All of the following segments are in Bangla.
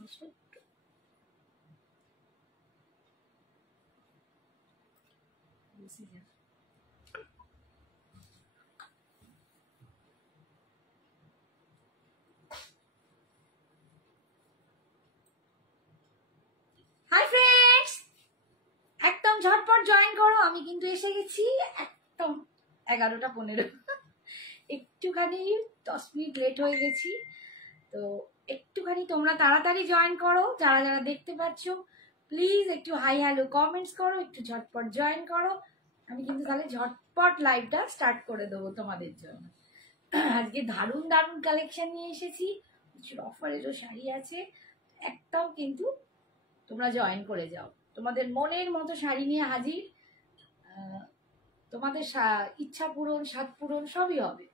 হাই ফ্রেন্ডস, একদম ঝটপট জয়েন করো। আমি কিন্তু এসে গেছি একদম 11:15। একটুখানি 10 মিনিট লেট হয়ে গেছি, তো একটুখানি তোমরা তাড়াতাড়ি জয়েন করো। যারা যারা দেখতে পাচ্ছ প্লিজ একটু হাই হ্যালো কমেন্টস করো, একটু ঝটপট জয়েন করো। আমি কিন্তু তাহলে ঝটপট লাইভটা স্টার্ট করে দেবো তোমাদের জন্য। আজকে দারুণ দারুণ কালেকশন নিয়ে এসেছি, কিছু অফারেরও শাড়ি আছে, একদম কিন্তু তোমরা জয়েন করে যাও। তোমাদের মনের মতো শাড়ি নিয়ে হাজির, তোমাদের ইচ্ছা পূরণ, স্বাদ পূরণ সবই হবে।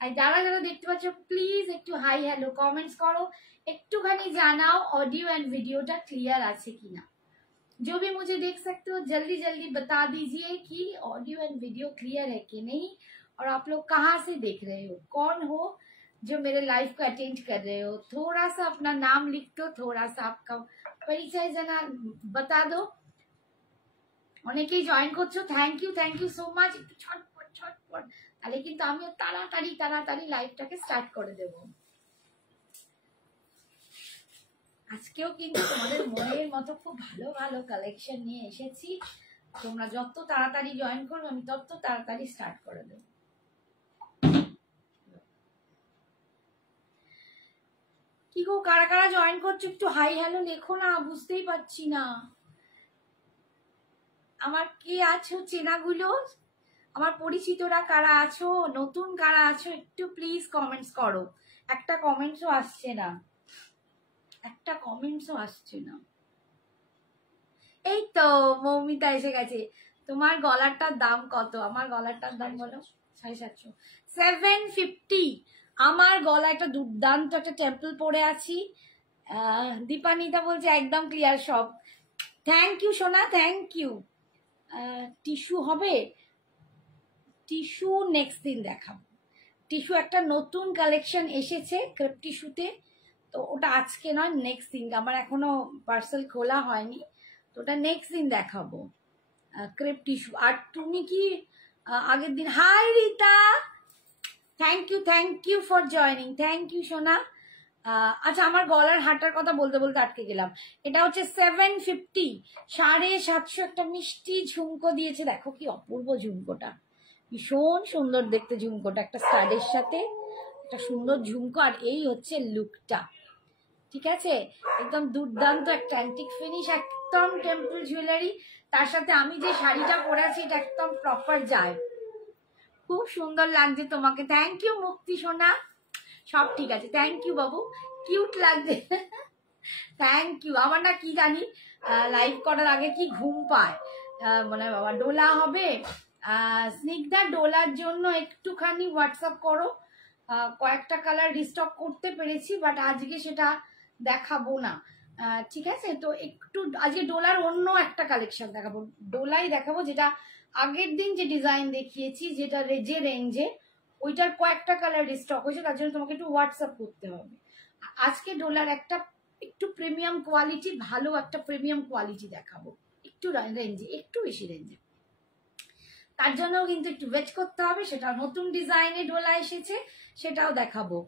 আর যারা যারা দেখতে পাচ্ছ প্লিজ একটু হাই হ্যালো কমেন্টস করো, একটুখানি জানাও ऑडियो एंड वीडियोটা क्लियर আছে কিনা। जो भी मुझे देख सकते हो जल्दी जल्दी बता दीजिए कि ऑडियो एंड वीडियो क्लियर है कि नहीं, और आप लोग कहाँ से देख रहे हो, कौन हो जो मेरे लाइव को अटेंड कर रहे हो। थोड़ा सा अपना नाम लिख दो, थोड़ा सा आपका परिचय जना बता दो। অনেকেই জয়েন করছো, থ্যাংক ইউ সো মাচ। একটু ছটপট ছটপট, তাহলে কিন্তু আমিও তাড়াতাড়ি তাড়াতাড়ি লাইভটাকে স্টার্ট করে দেব। আজকেও কিন্তু তোমাদের মনের মতো খুব ভালো ভালো কালেকশন নিয়ে এসেছি। তোমরা যত তাড়াতাড়ি জয়েন করবে আমি তত তাড়াতাড়ি স্টার্ট করে দেব। কি গো, কারা কারা জয়েন করছো একটু হাই হ্যালো লেখো না, বুঝতেই পারছি না। আমার কে আছো চেনাগুলো, আমার পরিচিতরা কারা আছো, নতুন কারা আছো, একটু প্লিজ কমেন্টস করো। একটা কমেন্টসও আসছে না, একটা কমেন্টসও আসছে না। এই তো মৌমিতা এসে গেছে। তোমার গলারটার দাম কত? আমার গলারটার দাম বলো। 750, 750। আমার গলা একটা দুর্দান্ত একটা টেম্পল পরে আছি। দীপানিতা বলছে একদম ক্লিয়ার সব। থ্যাংক ইউ সোনা, থ্যাংক ইউ। টিস্যু হবে, টিস্যু নেক্সট দিন দেখাবো। টিস্যু একটা নতুন কালেকশন এসেছে ক্রেপ টিস্যুতে, তো ওটা আজকে নয় নেক্সট দিন, আমার এখনো পার্সেল খোলা হয়নি, তো ওটা নেক্সট দিন দেখাবো ক্রেপ টিস্যু। আর তুমি কি আগের দিন, hi Rita, thank you for joining, thank you সোনা। আচ্ছা, আমার গলার হারটার কথা বলতে বলতে আটকে গেলাম। এটা হচ্ছে 750, 750 একটা মিষ্টি ঝুমকো দিয়েছে। দেখো কি অপূর্ব ঝুমকোটা, ভীষণ সুন্দর দেখতে ঝুমকোটা, একটা স্টাডের সাথে একটা সুন্দর ঝুমকো। আর এই হচ্ছে লুকটা, ঠিক আছে, একদম দুর্দান্ত একটা অ্যান্টিক ফিনিশ, একদম টেম্পল জুয়েলারি। তার সাথে আমি যে শাড়িটা পরে আছি এটা একদম প্রপার যায়, খুব সুন্দর লাগছে তোমাকে। থ্যাংক ইউ মুক্তি সোনা, সব ঠিক আছে, থ্যাংক ইউ বাবু, কিউট লাগছে, থ্যাংক ইউ। আমার না কি জানি লাইভ করার আগে কি ঘুম পায়, মানে বাবা ডোলা হবে। স্নিগ্ধা ডোলার জন্য একটুখানি হোয়াটসঅ্যাপ করো, কয়েকটা কালার রিস্টক করতে পেরেছি, বাট আজকে সেটা দেখাবো না, ঠিক আছে। তো একটু আজকে ডোলার অন্য একটা কালেকশন দেখাবো, ডোলাই দেখাবো, যেটা আগের দিন যে ডিজাইন দেখিয়েছি, যেটা যে রেঞ্জে, ওইটার কয়েকটা কালার রিস্টক হয়েছে, তার জন্য তোমাকে একটু হোয়াটসঅ্যাপ করতে হবে। আজকে ডোলার একটা একটু প্রিমিয়াম কোয়ালিটি, ভালো একটা প্রিমিয়াম কোয়ালিটি দেখাবো, একটু রেঞ্জে, একটু বেশি রেঞ্জে, তার জন্যও কিন্তু একটু ওয়েট করতে হবে। সেটা নতুন ডিজাইনে ডোলা এসেছে, সেটাও দেখাবো।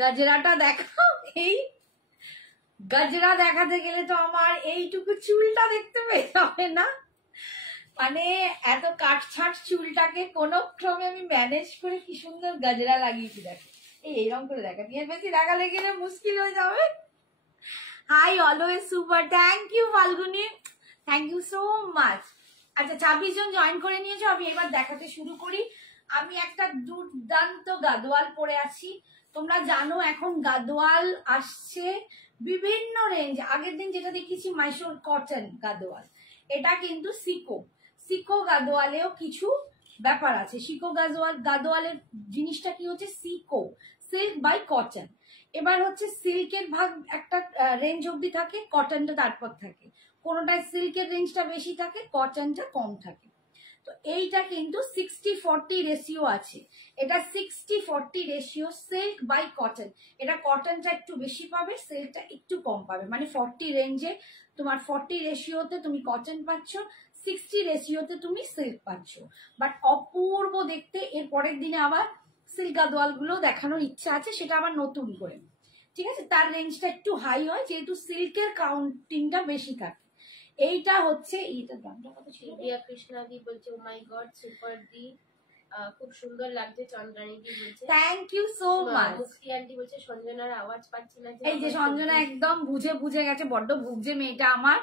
গজরাটা দেখাও, এই গজরা দেখাতে গেলে তো আমার এইটুকু চুলটা দেখতে পেয়ে যাবে না, মানে এত কাটছাট চুলটাকে কোনো ক্রমে আমি ম্যানেজ করে কি সুন্দর গজরা লাগিয়েছি। দেখো এইরকম করে দেখা, দিয়ে বেশি দেখালে গেলে মুশকিল হয়ে যাবে। Hi always super, thank you Falguni, thank you so much. আচ্ছা 26 জন জয়েন করে নিয়েছো, আমি এবার দেখাতে শুরু করি। আমি একটা দুর্দান্ত গাদোয়াল পরে আছি। তোমরা জানো এখন গাদোয়াল আসছে বিভিন্ন রেঞ্জ। আগের দিন যেটা দেখিয়েছি মাইসোর কটন গাদোয়াল, এটা কিন্তু সিকো গাদোয়ালেও কিছু ব্যাপার আছে। সিকো গাদোয়ালের জিনিসটা কি হচ্ছে, সিকো সিল্ক বাই কটন। এবার হচ্ছে সিল্কের ভাগ একটা রেঞ্জ অব্দি থাকে, কটনটা তারপর থাকে, কোনোটায় সিল্কের রেঞ্জটা বেশি থাকে, কটনটা কম থাকে। তো এইটা কিন্তু 60-40 রেশিও আছে, এটা 60-40 রেশিও সিল্ক বাই কটন। এটা কটনটা একটু বেশি পাবে, সিল্কটা একটু কম পাবে, মানে 40 রেঞ্জে তোমার 40 রেশিওতে তুমি কটন পাচ্ছ, 60 রেশিওতে তুমি সিল্ক পাচ্ছ। বাট অপূর্ব দেখতে। এর পরের দিনে আবার সিল্ক গাদোয়াল গুলো দেখানোর ইচ্ছা আছে, সেটা আবার নতুন করে, ঠিক আছে। তার রেঞ্জটা একটু হাই হয় যেহেতু সিল্কের কাউন্টিংটা বেশি থাকে। এইটা হচ্ছে, এইটার দামটা কত ছিল? রিয়া কৃষ্ণাদি বলছে ও মাই গড সুপার দি, খুব সুন্দর লাগছে। চন্দ্রানী দি বলছে থ্যাংক ইউ সো মাচ। মুক্তি আন্টি বলছে সঞ্জনার আওয়াজ পাচ্ছি না। এই যে সঞ্জনা একদম বুঝে গেছে, বড্ড ভুগছে মেয়েটা আমার।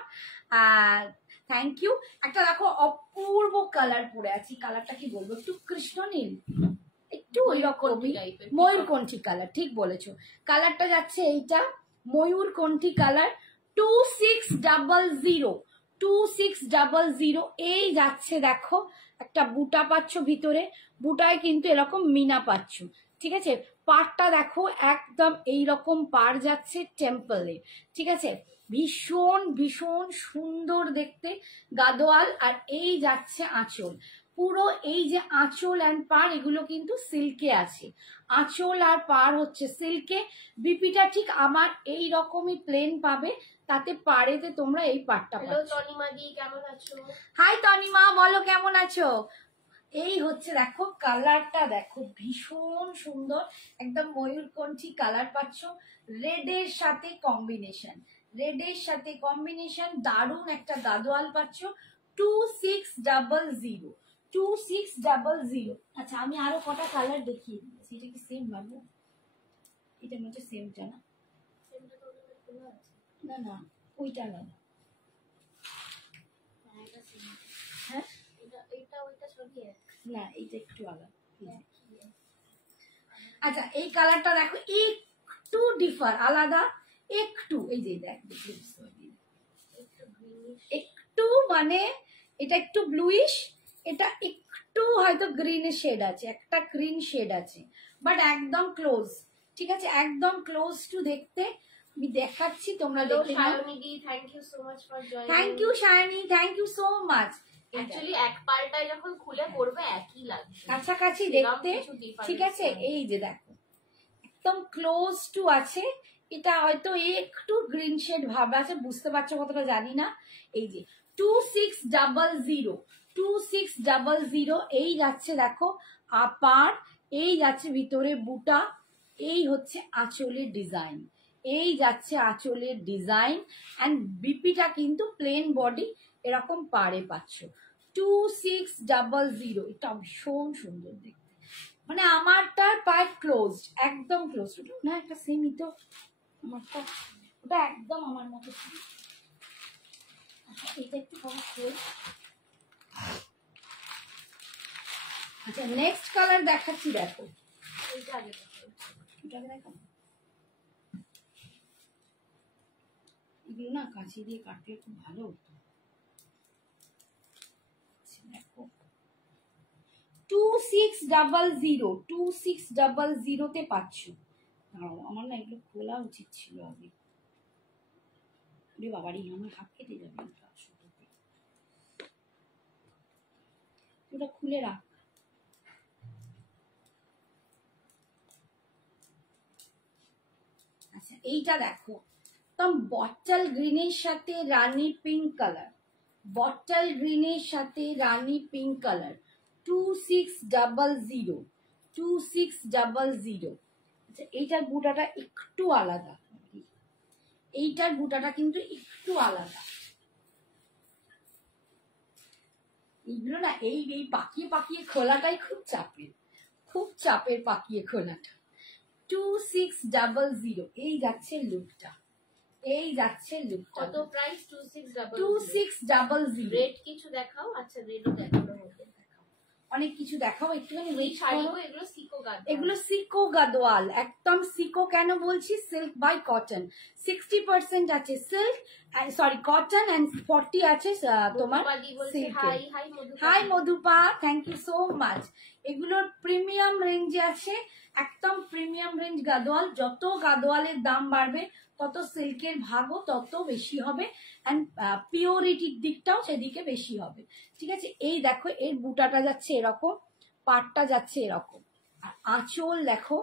Thank you. একটা দেখো অপূর্ব কালার পরে আছি, কালারটা কি বলবো, একটু কৃষ্ণ নীল, একটু ওই রকমই ময়ূরকণ্ঠী কালার, ঠিক বলেছো। কালারটা যাচ্ছে এইটা ময়ূরকণ্ঠী কালার, 2600 2600 এই যাচ্ছে। দেখো একটা বুটা পাচ্ছ ভিতরে, বুটায় কিন্তু এরকম মিনা পাচ্ছ, ঠিক আছে। পাড়টা দেখো একদম এইরকম পাড় যাচ্ছে টেম্পলে, ঠিক আছে। ভীষণ ভীষণ সুন্দর দেখতে গাদোয়াল। আর এই যাচ্ছে আঁচল, পুরো এই যে আঁচল অ্যান্ড পাড় এগুলো কিন্তু সিল্কে আছে, আঁচল আর পাড় হচ্ছে সিল্কে। বিপিটা ঠিক আমার এই রকমই প্লেন পাবে, তাতে পাড়েতে তোমরা এই পাড়টা পাচ্ছ। তনিমা দি কেমন আছো? হাই তনিমা, বলো কেমন আছো। এই হচ্ছে দেখো কালারটা, দেখো ভীষণ সুন্দর, একদম ময়ূরকণ্ঠী কালার পাচ্ছ, রেডের সাথে কম্বিনেশন, রেডের সাথে কম্বিনেশন, দারুণ একটা গাদোয়াল পাচ্ছ। 2600 2600। আচ্ছা আমি আরো কটা কালার দেখিয়ে দিচ্ছি, এটা কি সেম ভাবো, এটা মধ্যে সেমটা না, না না ওইটা না, হ্যাঁ না এইটা একটু আলাদা। আচ্ছা এই কালারটা দেখো একটু ডিফার, আলাদা একটু, এই যে দেখ একটু, মানে এটা একটু ব্লুইশ, এটা একটু হয়তো গ্রিন শেড আছে, একটা গ্রিন শেড আছে, বাট একদম ক্লোজ, ঠিক আছে, একদম ক্লোজ টু দেখতে। আমি দেখাচ্ছি তোমরা দেখে নাও। Thank you so much for joining. Thank you Shayni, thank you so much. Actually এক পাল্টায় যখন খুলে পড়বে একই লাগবে, কাছাকাছি দেখতে, ঠিক আছে। এই যে দেখো একদম ক্লোজ টু আছে, এটা হয়তো একটু গ্রিন শেড ভাব আছে, বুঝতে পারছো কতটা জানি না। এই যে 2600 2600 এই যাচ্ছে দেখো আপার, এই যাচ্ছে ভিতরে বুটা, এই হচ্ছে আঁচলের ডিজাইন, এই যাচ্ছে আঁচলের ডিজাইন অ্যান্ড বিপিটা কিন্তু প্লেন বডি এরকম পাড়ে পাচ্ছ। 2600 এটা ভীষণ সুন্দর দেখতে, মানে আমারটা প্রায় ক্লোজ, একদম ক্লোজ না, একটা সেমই তো আমারটা, ওটা একদম আমার মতো। এটা একটু খোল। আচ্ছা নেক্সট কালার দেখাচ্ছি, দেখো এইটা আগে দেখো, এগুলো না কাঁচি দিয়ে কাটলে খুব ভালো হতো। দেখো 2600 তে পাচ্ছ। আমার না এগুলো খোলা উচিত ছিল আগে, বাবারি আমার হাত কেটে যাবে, ওটা খুলে রাখ। আচ্ছা এইটা দেখো একদম বটল গ্রিনের সাথে রানী পিঙ্ক কালার, বটল গ্রিনের সাথে রানী পিঙ্ক কালার, 2600 2600। আচ্ছা এইটার বুটাটা একটু আলাদা, এইটার বুটাটা কিন্তু একটু আলাদা। এইগুলো না এই এই পাকিয়ে পাকিয়ে খোলাটাই খুব চাপের, খুব চাপের পাকিয়ে খোলাটা। 2600 এই যাচ্ছে লুকটা, এই যাচ্ছে লুকটা। কত প্রাইস? 2600। রেড কিছু দেখাও। আচ্ছা রেডও দেখানো হবে, অনেক কিছু দেখাও, একটুখানি এই শাড়িগুলো এগুলো সিকো গাদোয়াল, এগুলো সিকো গাদোয়াল, একদম সিকো কেন বলছি, সিল্ক বাই কটন, 60% আছে সিল্ক, সরি কটন এন্ড 40 আছে তোমার silk. Hi Madhupa, thank you so much. এগুলোর প্রিমিয়াম রেঞ্জে আছে, একদম প্রিমিয়াম রেঞ্জ গাদোয়াল। যত গাদোয়ালের দাম বাড়বে তত সিল্কের ভাগও তত বেশি হবে, অ্যান্ড পিওরিটির দিকটাও সেদিকে বেশি হবে। ঠিক আছে, এই দেখো এর বুটাটা যাচ্ছে এরকম, পাটটা যাচ্ছে এরকম, আর আঁচল দেখো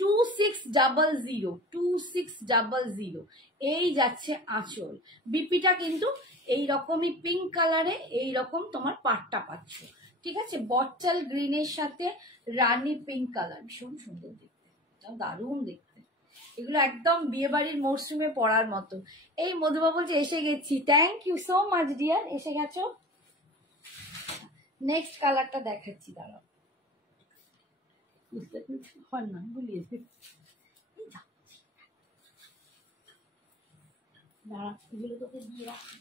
2600, 2600 এই যাচ্ছে আঁচল। বিপিটা কিন্তু এইরকমই পিঙ্ক কালারে, এইরকম তোমার পাটটা পাচ্ছ। ঠিক আছে, বটল গ্রিনের সাথে রানী পিঙ্ক কালার, ভীষণ সুন্দর দেখতে, দারুণ দেখতে। এগুলো একদম বিয়ে বাড়ির মরশুমে পরার মতো। এই মধুবা বলছে এসে গেছি, thank you so much dear, এসে গেছো। নেক্সট কালারটা দেখাচ্ছি, দাঁড়াও, হয় না ভুলিয়ে দাঁড়া, এগুলো তোকে দিয়ে রাখি,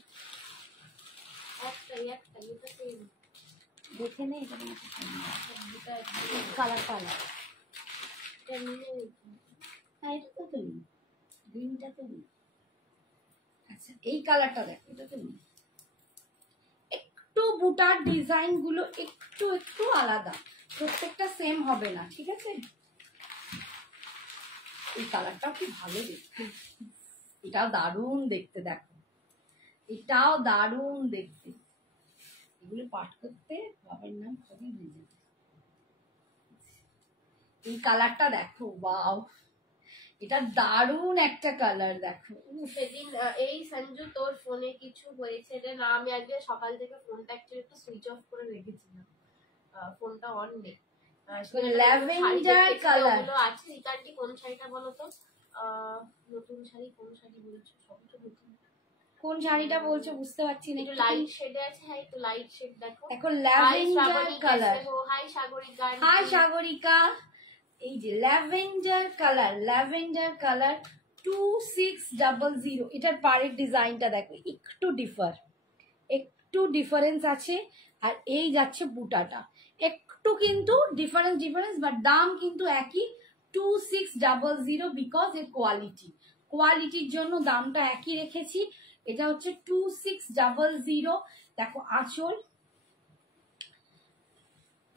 দেখে নে কালার কালার। এটা তো তুমি গ্রিনটা তো নেই। আচ্ছা এই কালারটা দেখো, এটা তো নেই। একটু বুটার ডিজাইন গুলো একটু একটু আলাদা, প্রত্যেকটা সেম হবে না। ঠিক আছে, এই কালারটাও কি ভালো দেখতে, এটাও দারুণ দেখতে, দেখো এটাও দারুণ দেখতে। এগুলো পাঠ করতে বাবার নাম কবে হয়ে যাবে। এই কালারটা দেখো, ওয়াও, এটা দারুণ একটা কালার। দেখো সেদিন এই সঞ্জু তোর ফোনে কিছু হয়েছে রে না, আমি আজকে সকাল থেকে ফোনটা একটু সুইচ অফ করে রেখেছিলাম, ফোনটা অন নেই। ল্যাভেন্ডার কালার আছে। রিকার্ডটি কোন শাড়িটা বলো তো? নতুন শাড়ি, কোন শাড়ি বলছো? সবই তো নতুন। কোন শাড়িটা বলছো বুঝতে পারছি না, একটু লাইট শেডে আছে। হ্যাঁ একটু লাইট শেড দেখো। দেখো lavender colour. Hi Sagarika. Hi Sagarika, এই যে ল্যাভেন্ডার কালার, ল্যাভেন্ডার কালার 2600। এটার পাড়ের ডিজাইনটা দেখো একটু একটু ডিফারেন্স আছে, আর এই যাচ্ছে বুটাটা একটু কিন্তু ডিফারেন্স, বাট দাম কিন্তু একই 2600, বিকজ এর কোয়ালিটির জন্য দামটা একই রেখেছি। এটা হচ্ছে 2600। দেখো আঁচল,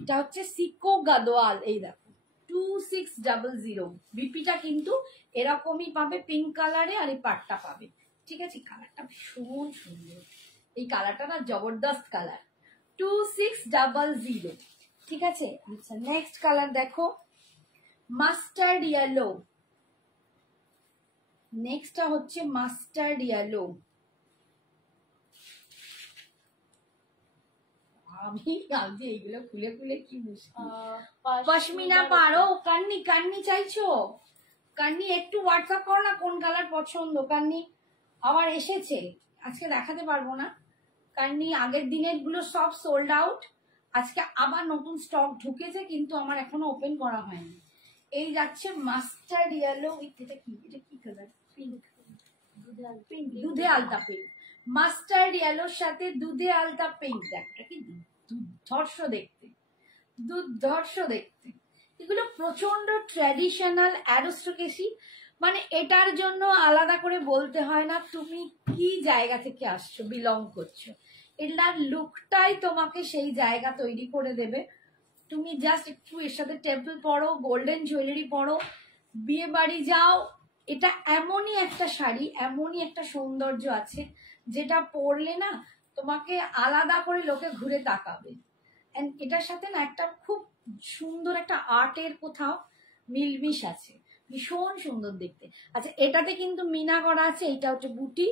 এটা হচ্ছে সিকো গাদোয়াল, এই দেখো 2600। বিপিটা কিন্তু এরকমই পাবে পিঙ্ক কালারে, আর এই পাটটা পাবে। ঠিক আছে, কালারটা ভীষণ সুন্দর, এই কালারটা না জবরদস্ত কালার, 2600। ঠিক আছে, আচ্ছা নেক্সট কালার দেখো মাস্টার্ড ইয়েলো। নেক্সটটা হচ্ছে মাস্টার্ড ইয়েলো। আমি ভাবছি এইগুলো খুলে খুলে কি পশমিনা পারো। কান্নি চাইছো? কান্নি একটু হোয়াটসঅ্যাপ করো না কোন কালার পছন্দ। কান্নি আবার এসেছে, আজকে দেখাতে পারবো না। কান্নি আগের দিনের গুলো সব সোল্ড আউট, আজকে আবার নতুন স্টক ঢুকেছে, কিন্তু আমার এখনো ওপেন করা হয়নি। এই যাচ্ছে মাস্টার্ড ইয়েলো উইথ, এটা কি কালার? পিঙ্ক, দুধে আলতা পিঙ্ক। মাস্টার্ড ইয়েলোর সাথে দুধে আলতা পিঙ্ক, দেখো কি দুর্ধর্ষ দেখতে। এগুলো প্রচন্ড ট্র্যাডিশনাল অ্যারিস্টোক্রেসি, মানে এটার জন্য আলাদা করে বলতে হয় না তুমি কি জায়গা থেকে আসছো, বিলং করছো। এটার লুকটাই তোমাকে সেই জায়গা তৈরি করে দেবে। তুমি জাস্ট একটু এর সাথে টেম্পল পরো, গোল্ডেন জুয়েলারি পরো, বিয়ে বাড়ি যাও, এটা এমনই একটা শাড়ি, এমনই একটা সৌন্দর্য আছে যেটা পরলে না তোমাকে আলাদা করে লোকে ঘুরে তাকাবে। এন্ড এটার সাথে না একটা খুব সুন্দর একটা আর্টের কোথাও মিলমিশ আছে, ভীষণ সুন্দর দেখতে। আচ্ছা এটাতে কিন্তু মিনা করা আছে, এটা হচ্ছে বুটি।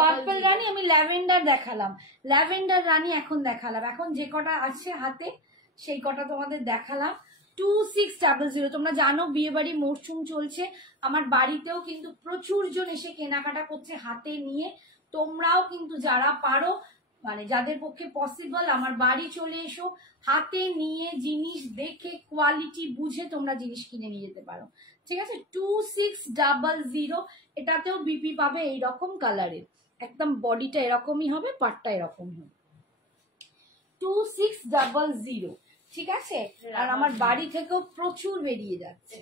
পার্পল রানী আমি ল্যাভেন্ডার দেখালাম, ল্যাভেন্ডার রানী এখন দেখালাম, এখন যে কটা আছে হাতে সেই কটা তোমাদের দেখালাম। 2600। তোমরা জানো বিয়ে বাড়ি মরশুম চলছে, আমার বাড়িতেও কিন্তু প্রচুর জন এসে কেনাকাটা করছে হাতে নিয়ে। তোমরাও কিন্তু যারা পারো, মানে যাদের পক্ষে পসিবল, আমার বাড়ি চলে এসো, হাতে নিয়ে জিনিস দেখে কোয়ালিটি বুঝে তোমরা জিনিস কিনে নিয়ে যেতে পারো। ঠিক আছে, 2600। এটাতেও বিপি পাবে এইরকম কালারের, একদম বডিটা এরকমই হবে, পাটটা এরকম হবে, 2600। ঠিক আছে, আর আমার বাড়ি থেকেও প্রচুর বেরিয়ে যাচ্ছে।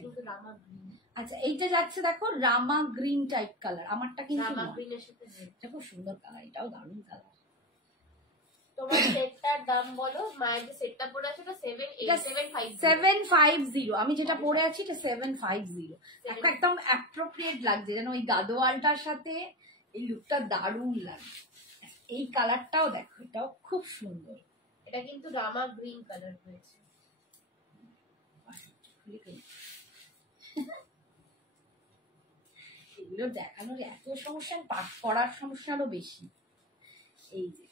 আচ্ছা এইটা যাচ্ছে দেখো রামা গ্রিন টাইপ কালার, আমারটা কিন্তু খুব সুন্দর কালার, এটাও দারুণ কালার। তোমার সেটটার দাম বলো, মায়ের যে সেটটা পরে আছে ওটা 750। আমি যেটা পরে আছি এটা 750। একদম অ্যাপ্রোপ্রিয়েট লাগছে, যেন ওই গাদোয়ালটার সাথে এই লুকটা দারুণ লাগছে। এই কালারটাও দেখো, এটাও খুব সুন্দর। এটা কিন্তু রামা গ্রিন কালার হয়েছে। এগুলো দেখানোর এত সমস্যা, পাঠ করার সমস্যা আরো বেশি। এই যে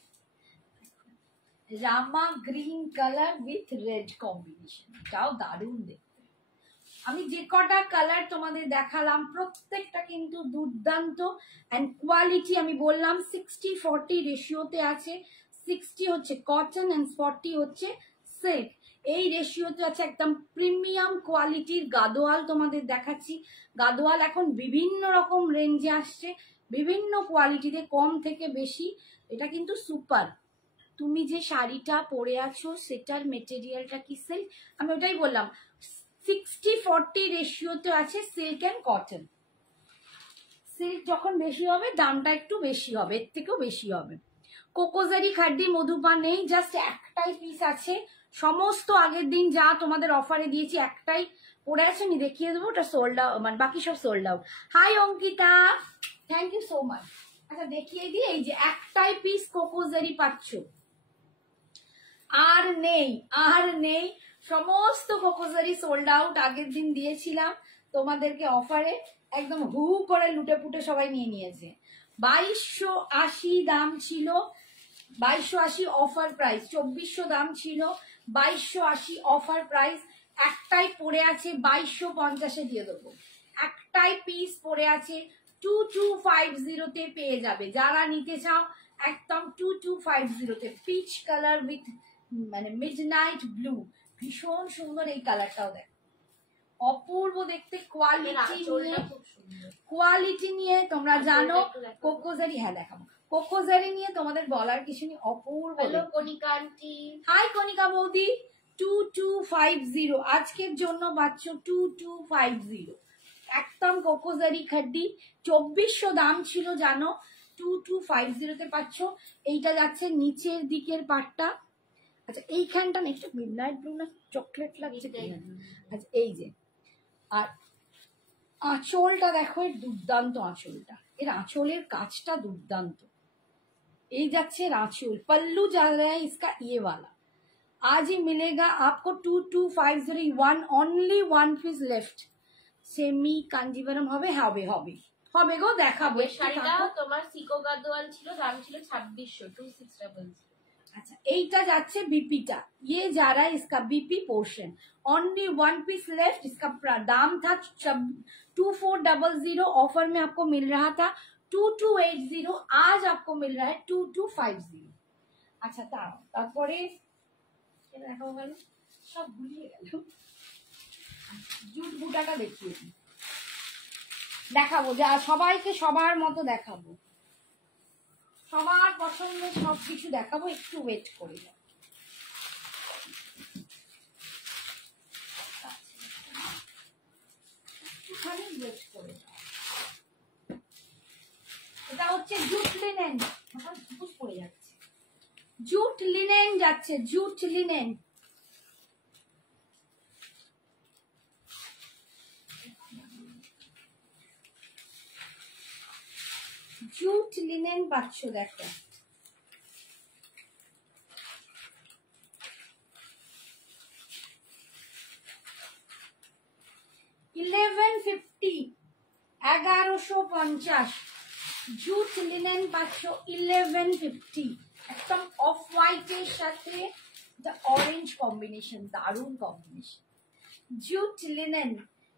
Rama green colour with red combination, এটাও দারুণ দেখতে। আমি যে কটা কালার তোমাদের দেখালাম প্রত্যেকটা কিন্তু দুর্দান্ত। অ্যান্ড কোয়ালিটি আমি বললাম 60-40 রেশিওতে আছে। 60 হচ্ছে কটন অ্যান্ড 40 হচ্ছে সিল্ক। এই রেশিওতে আছে একদম প্রিমিয়াম কোয়ালিটির গাদোয়াল তোমাদের দেখাচ্ছি। গাদোয়াল এখন বিভিন্ন রকম রেঞ্জে আসছে, বিভিন্ন কোয়ালিটিতে, কম থেকে বেশি। এটা কিন্তু সুপার। তুমি যে শাড়িটা পরে আছো সেটার মেটেরিয়ালটা কি সিল্ক, আমি ওটাই বললাম 60-40 রেশিওতে আছে সিল্ক অ্যান্ড কটন। সিল্ক যখন বেশি হবে দামটা একটু বেশি হবে, এর থেকেও বেশি হবে। কোকোজারি খাড্ডি মধুপা নেই, জাস্ট একটাই পিস আছে। সমস্ত আগের দিন যা তোমাদের অফারে দিয়েছি একটাই পরে আছে, আমি দেখিয়ে দেবো, ওটা সোল্ড আউট, মানে বাকি সব sold out. Hi Ankita, thank you so much. আচ্ছা দেখিয়ে দিই, এই যে একটাই পিস কোকোজারি পাচ্ছ, আর নেই, আর নেই। সমস্ত কোকোজারি সোল্ড আউট। আগের দিন দিয়েছিলাম তোমাদেরকে অফারে, একদম হু করে লুটে পুটে সবাই নিয়ে নিয়েছে। 2280 দাম ছিল, 2280 অফার প্রাইস। 2400 দাম ছিল, 2280 অফার প্রাইস। একটাই পড়ে আছে 2250-এ দিয়ে দেবো। একটাই পিস পড়ে আছে 2250-তে পেয়ে যাবে। যারা নিতে চাও একদম 2250-তে। পিচ কালার উইথ মানে মিডনাইট ব্লু, ভীষণ সুন্দর এই কালারটাও দেখ, অপূর্ব দেখতে। কোয়ালিটি নিয়ে তোমরা জানো কোকোজারি, হ্যাঁ দেখাবো, কোকোজারি নিয়ে তোমাদের বলার কিছু নেই, অপূর্ব। কনিকা আন্টি, হাই কনিকা বৌদি। 2250 আজকের জন্য পাচ্ছ 2250, একদম কোকোজারি খাড্ডি। 2400 দাম ছিল জানো, 2250-তে পাচ্ছ। এইটা যাচ্ছে নিচের দিকের পাটটা। আচ্ছা এইখানটা না একটু মিডনাইট ব্লু না চকলেট লাগছে। আচ্ছা এই যে, আর আঁচলটা দেখো, এর দুর্দান্ত আঁচলটা, এর আঁচলের কাজটা দুর্দান্ত। এই যাচ্ছে আঁচল, पल्लू जा रहा है इसका ये वाला। आज ही मिलेगा आपको 2250। only one piece left। Semi Kanjivaram হবে, হবে হবে হবে গো, দেখাবো। শাড়িটা তোমার সিকো গাদোয়াল ছিল, দাম ছিল 2600, 2600। अच्छा এইটা যাচ্ছে बीपीটা, ये जा रहा है इसका BP portion. Only one piece left. इसका दाम था 2400, ऑफर में आपको मिल रहा था 2280, आज आपको मिल रहा है 2250। अच्छा তারপরে দেখাবো গেল, সব ভুলিয়ে গেল। জুট বুটাটা দেখিয়ে দিই, দেখাবো যা সবাইকে সবার মতো দেখাবো, সবার পছন্দের সবকিছু দেখাবো, একটু ওয়েট করে যাও। একটুখানি ওয়েট করে যাও। এটা হচ্ছে জুট লিনেন, বুঝ পড়ে যাচ্ছে, জুট লিনেন যাচ্ছে, জুট লিনেন। জুট লিনেন পাচ্ছ দেখো, 1150, 1150। জুট লিনেন পাচ্ছ 1150, একদম অফ হোয়াইটের সাথে অরেঞ্জ কম্বিনেশন, দারুণ কম্বিনেশন। জুট লিনেন,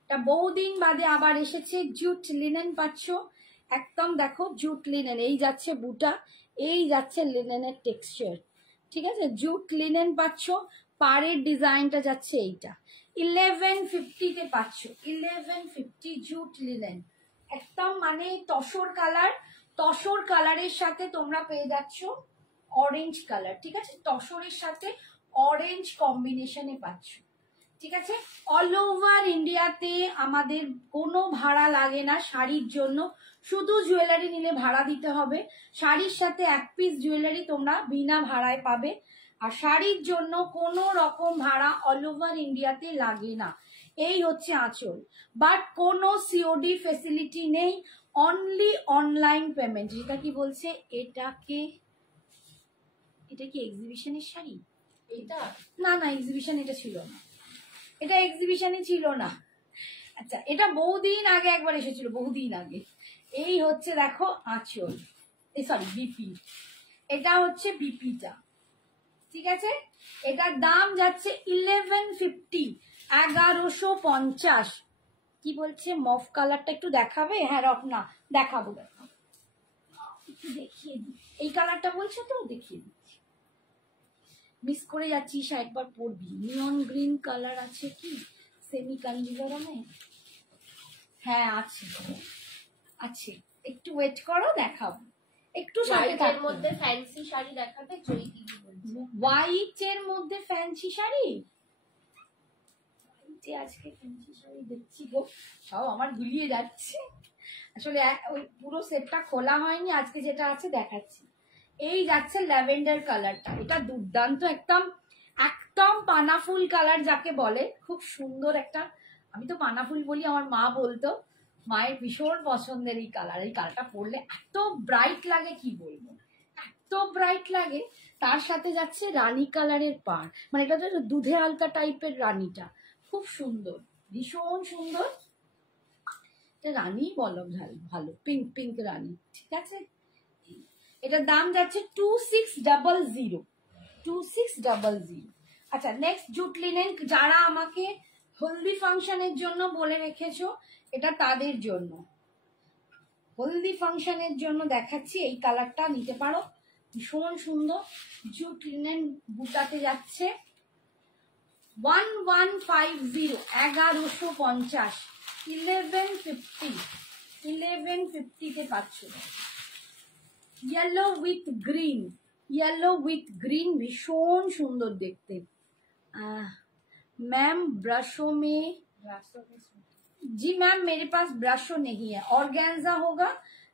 এটা বহুদিন বাদে আবার এসেছে। জুট লিনেন পাচ্ছ একদম, দেখো জুট লিনেন, এই যাচ্ছে বুটা, এই যাচ্ছে লিনেনের টেক্সচার, ঠিক আছে। জুট লিনেন পাচ্ছ, পাড়ের ডিজাইনটা যাচ্ছে এইটা। 1150-তে পাচ্ছ, 1150 জুট লিনেন, একদম মানে তসর কালার। তসর কালারের সাথে তোমরা পেয়ে যাচ্ছ অরেঞ্জ কালার, ঠিক আছে, তসরের সাথে অরেঞ্জ কম্বিনেশনে পাচ্ছ। ঠিক আছে, অল ওভার ইন্ডিয়াতে আমাদের কোনো ভাড়া লাগে না শাড়ির জন্য, শুধু জুয়েলারি নিলে ভাড়া দিতে হবে। শাড়ির সাথে এক পিস জুয়েলারি তোমরা বিনা ভাড়ায় পাবে, আর শাড়ির জন্য কোনো রকম ভাড়া অল ওভার ইন্ডিয়াতে লাগে না। এই হচ্ছে আঁচল, বাট কোনো সিওডি ফেসিলিটি নেই, অনলি অনলাইন পেমেন্ট। এটা কি বলছে, এটা কি এক্সিবিশনের শাড়ি? এটা না না, এক্সিবিশন এটা ছিল না, এটা এক্সিবিশনে ছিল না। আচ্ছা, এটা বহুদিন আগে একবার এসেছিল, বহুদিন আগে। এই হচ্ছে দেখো আঁচল, সরি বিপি, এটা হচ্ছে বিপিটা। ঠিক আছে, এটার দাম যাচ্ছে 1150, 1150। কি বলছে, মফ কালারটা একটু দেখাবে? হ্যাঁ রত্না, দেখাবো দেখাবো, একটু দেখিয়ে দিই। এই কালারটা বলছে তো, দেখিয়ে দিচ্ছি। মিস করে যাচ্ছিস, একবার পরবি। নিয়ন গ্রিন কালার আছে কি সেমি কাঞ্জিভরমে? হ্যাঁ আছে আছে, একটু ওয়েট করো, দেখাবো। একটু সাথে হোয়াইটের থাকতে মধ্যে ফ্যান্সি শাড়ি দেখাবে, চৈতি বলছে। হোয়াইটের মধ্যে ফ্যান্সি শাড়ি? যে আজকে ফ্যান্সি শাড়ি দেখছি গো, সব আমার গুলিয়ে যাচ্ছে আসলে। ওই পুরো সেটটা খোলা হয়নি, আজকে যেটা আছে দেখাচ্ছি। এই যাচ্ছে ল্যাভেন্ডার কালারটা, এটা দুর্দান্ত, একদম একদম পানাফুল কালার যাকে বলে, খুব সুন্দর একটা। আমি তো পানাফুল বলি, আমার মা বলতো, মায়ের ভীষণ পছন্দের এই কালার। এই কালারটা পরলে এত ব্রাইট লাগে, কি বলবো, এত ব্রাইট লাগে। তার সাথে যাচ্ছে রানী কালারের পাড়, মানে এটা তো দুধে হালকা টাইপের রানীটা, খুব সুন্দর, ভীষণ সুন্দর। এটা রানী বলো, ভালো পিঙ্ক পিঙ্ক রানী। ঠিক আছে, এটার দাম যাচ্ছে 2600, 2600। আচ্ছা, নেক্সট জুট লিনেন, যারা আমাকে হলদি ফাংশনের জন্য বলে রেখেছো, এটা তাদের জন্য। হলদি ফাংশনের জন্য দেখাচ্ছি, এই কালারটা নিতে পারো, ভীষণ সুন্দর। জুট লিনেন বুটাতে যাচ্ছে 1150, 1150, 1150, 1150-তে পাচ্ছ। Yellow with green, yellow with green, भीषण सुंदर देखते। मैम ब्रशों में, जी मैम मेरे पास ब्रशो नहीं है, ऑर्गेन्जा होगा,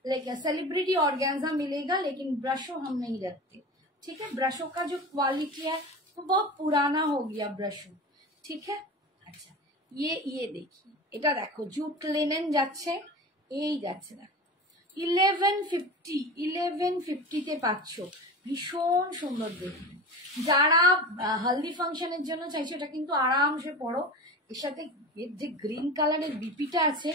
लेकिन सेलिब्रिटी ऑर्गेन्जा मिलेगा, लेकिन ब्रशो हम नहीं रखते। ठीक है, ब्रशों का जो क्वालिटी है वो बहुत पुराना हो गया ब्रशो। ठीक है, अच्छा ये देखिए, এটা দেখো জুট লিনেন যাচ্ছে, এই যাচ্ছে দেখো 1150, 1150-তে পাচ্ছ, ভীষণ সুন্দর দেখতে। যারা হলদি ফাংশনের জন্য চাইছো, এটা কিন্তু আরামসে পরো। এর সাথে এর যে গ্রিন কালারের বিপিটা আছে,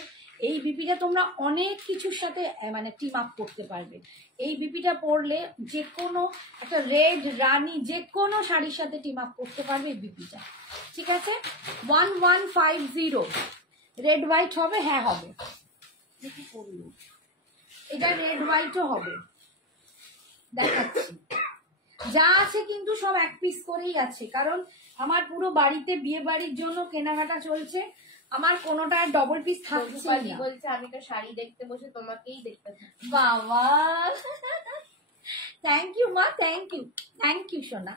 এই বিপিটা তোমরা অনেক কিছুর সাথে মানে টিম আপ করতে পারবে। এই বিপিটা পরলে যে কোনো একটা রেড রানী যে কোনো শাড়ির সাথে টিম আপ করতে পারবে এই বিপিটা। ঠিক আছে, 1150। রেড হোয়াইট হবে? হ্যাঁ হবে, এটা রেড হোয়াইটও হবে, দেখাচ্ছি। যা আছে কিন্তু সব এক পিস করেই আছে, কারণ আমার পুরো বাড়িতে বিয়ে বাড়ির জন্য কেনাকাটা চলছে, আমার কোনোটা ডবল পিস থাকছে না। বলছে আমি তো শাড়ি দেখতে বসে তোমাকেই দেখতে থাকি। বাবা, থ্যাংক ইউ মা, থ্যাংক ইউ, থ্যাংক ইউ সোনা।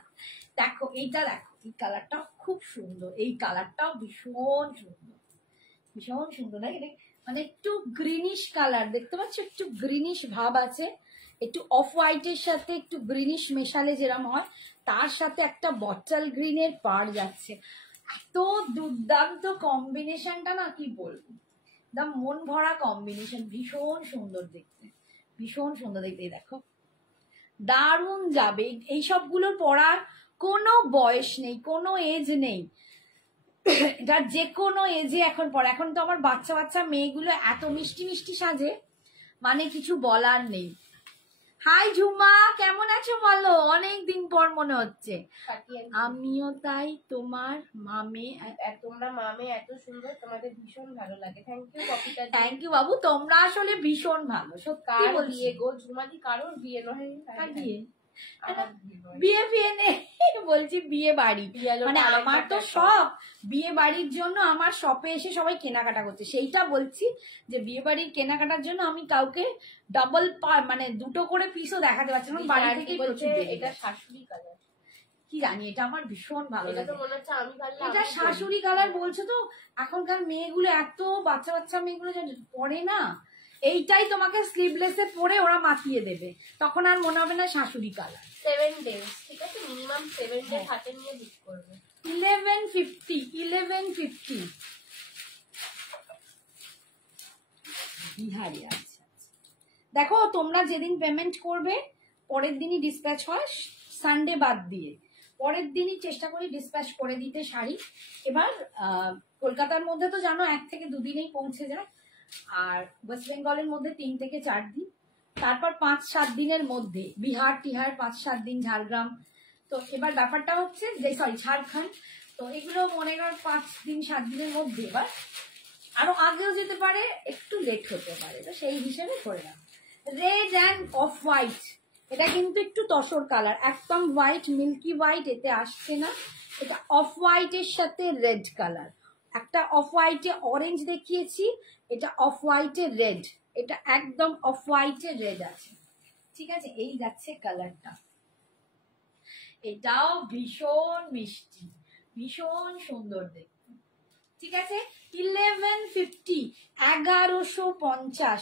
দেখো এইটা, দেখো এই কালারটাও খুব সুন্দর, এই কালারটাও ভীষণ সুন্দর, ভীষণ সুন্দর। না মানে একটু গ্রিনিশ কালার দেখতে পাচ্ছ, একটু গ্রিনিশ ভাব আছে, একটু অফ হোয়াইটের সাথে একটু গ্রিনিশ মেশালে যেরকম হয়, তার সাথে একটা বটল গ্রিনের পাড় যাচ্ছে। এত দুর্দান্ত কম্বিনেশনটা না, কি বলবো, একদম মন ভরা কম্বিনেশন, ভীষণ সুন্দর দেখতে, ভীষণ সুন্দর দেখতে। দেখো দারুণ যাবে, এই সবগুলো পরার কোনো বয়স নেই, কোনো এজ নেই, এটা যে কোনো এজে এখন পরে। এখন তো আমার বাচ্চা বাচ্চা মেয়েগুলো এত মিষ্টি মিষ্টি সাজে, মানে কিছু বলার নেই। হাই ঝুমা, কেমন আছো বলো, অনেকদিন পর মনে হচ্ছে। আমিও তাই, তোমার মামে, তোমরা মামে এত সুন্দর, তোমাদের ভীষণ ভালো লাগে। থ্যাংক ইউ কপিতা, থ্যাংক ইউ বাবু, তোমরা আসলে ভীষণ ভালো, সত্যি বলছি। বিয়ে গো ঝুমাদি, কারোর বিয়ে নয়, বিয়ে বিয়ে নেই বলছি, বিয়ে বাড়ি, মানে আমার তো সব বিয়ে বাড়ির জন্য আমার শপে এসে সবাই কেনাকাটা করছে, সেইটা বলছি যে বিয়ে বাড়ির কেনাকাটার জন্য আমি কাউকে ডাবল মানে দুটো করে পিসও দেখাতে পারছি না, বাড়ি থেকে। এটা শাশুড়ি কালার, কি জানি, এটা আমার ভীষণ ভালো এটা তো লাগে। মনে হচ্ছে আমি পারলে এটা আমিও শাশুড়ি কালার বলছো তো, এখনকার মেয়েগুলো এত বাচ্চা বাচ্চা মেয়েগুলো পরে না, এইটাই তোমাকে স্লিভলেসে পরে ওরা মাতিয়ে দেবে, তখন আর মনে হবে না শাশুড়ি কালার। 7 days, ঠিক আছে, মিনিমাম 7 days হাতে নিয়ে বুক করবে। 1150, 1150 বিহারি। আচ্ছা দেখো, তোমরা যেদিন পেমেন্ট করবে পরের দিনই ডিসপ্যাচ হয়, সানডে বাদ দিয়ে পরের দিনই চেষ্টা করি ডিসপ্যাচ করে দিতে শাড়ি। এবার কলকাতার মধ্যে তো জানো 1 থেকে 2 দিনেই পৌঁছে যায়, আর ওয়েস্ট বেঙ্গলের মধ্যে 3 থেকে 4 দিন, তারপর 5-7 দিনের মধ্যে বিহার টিহার 5-7 দিন, ঝাড়গ্রাম। তো এবার ব্যাপারটা হচ্ছে যে ঝাড়খণ্ড, তো এগুলো মনে কর 5-7 দিনের মধ্যে, এবার আরো আগেও যেতে পারে, একটু লেট হতে পারে, তো সেই হিসেবে করে রাখ। রেড অ্যান্ড অফ হোয়াইট, এটা কিন্তু একটু তসর কালার, একদম হোয়াইট মিল্কি হোয়াইট এতে আসছে না, এটা অফ হোয়াইটের সাথে রেড কালার। একটা অফ হোয়াইটে অরেঞ্জ দেখিয়েছি, এটা অফ হোয়াইটে রেড, এটা একদম অফ হোয়াইটে রেড আছে, ঠিক আছে। এই যাচ্ছে কালারটা, এটাও ভীষণ মিষ্টি, ভীষণ সুন্দর দেখতে, ঠিক আছে। 1150, 1150,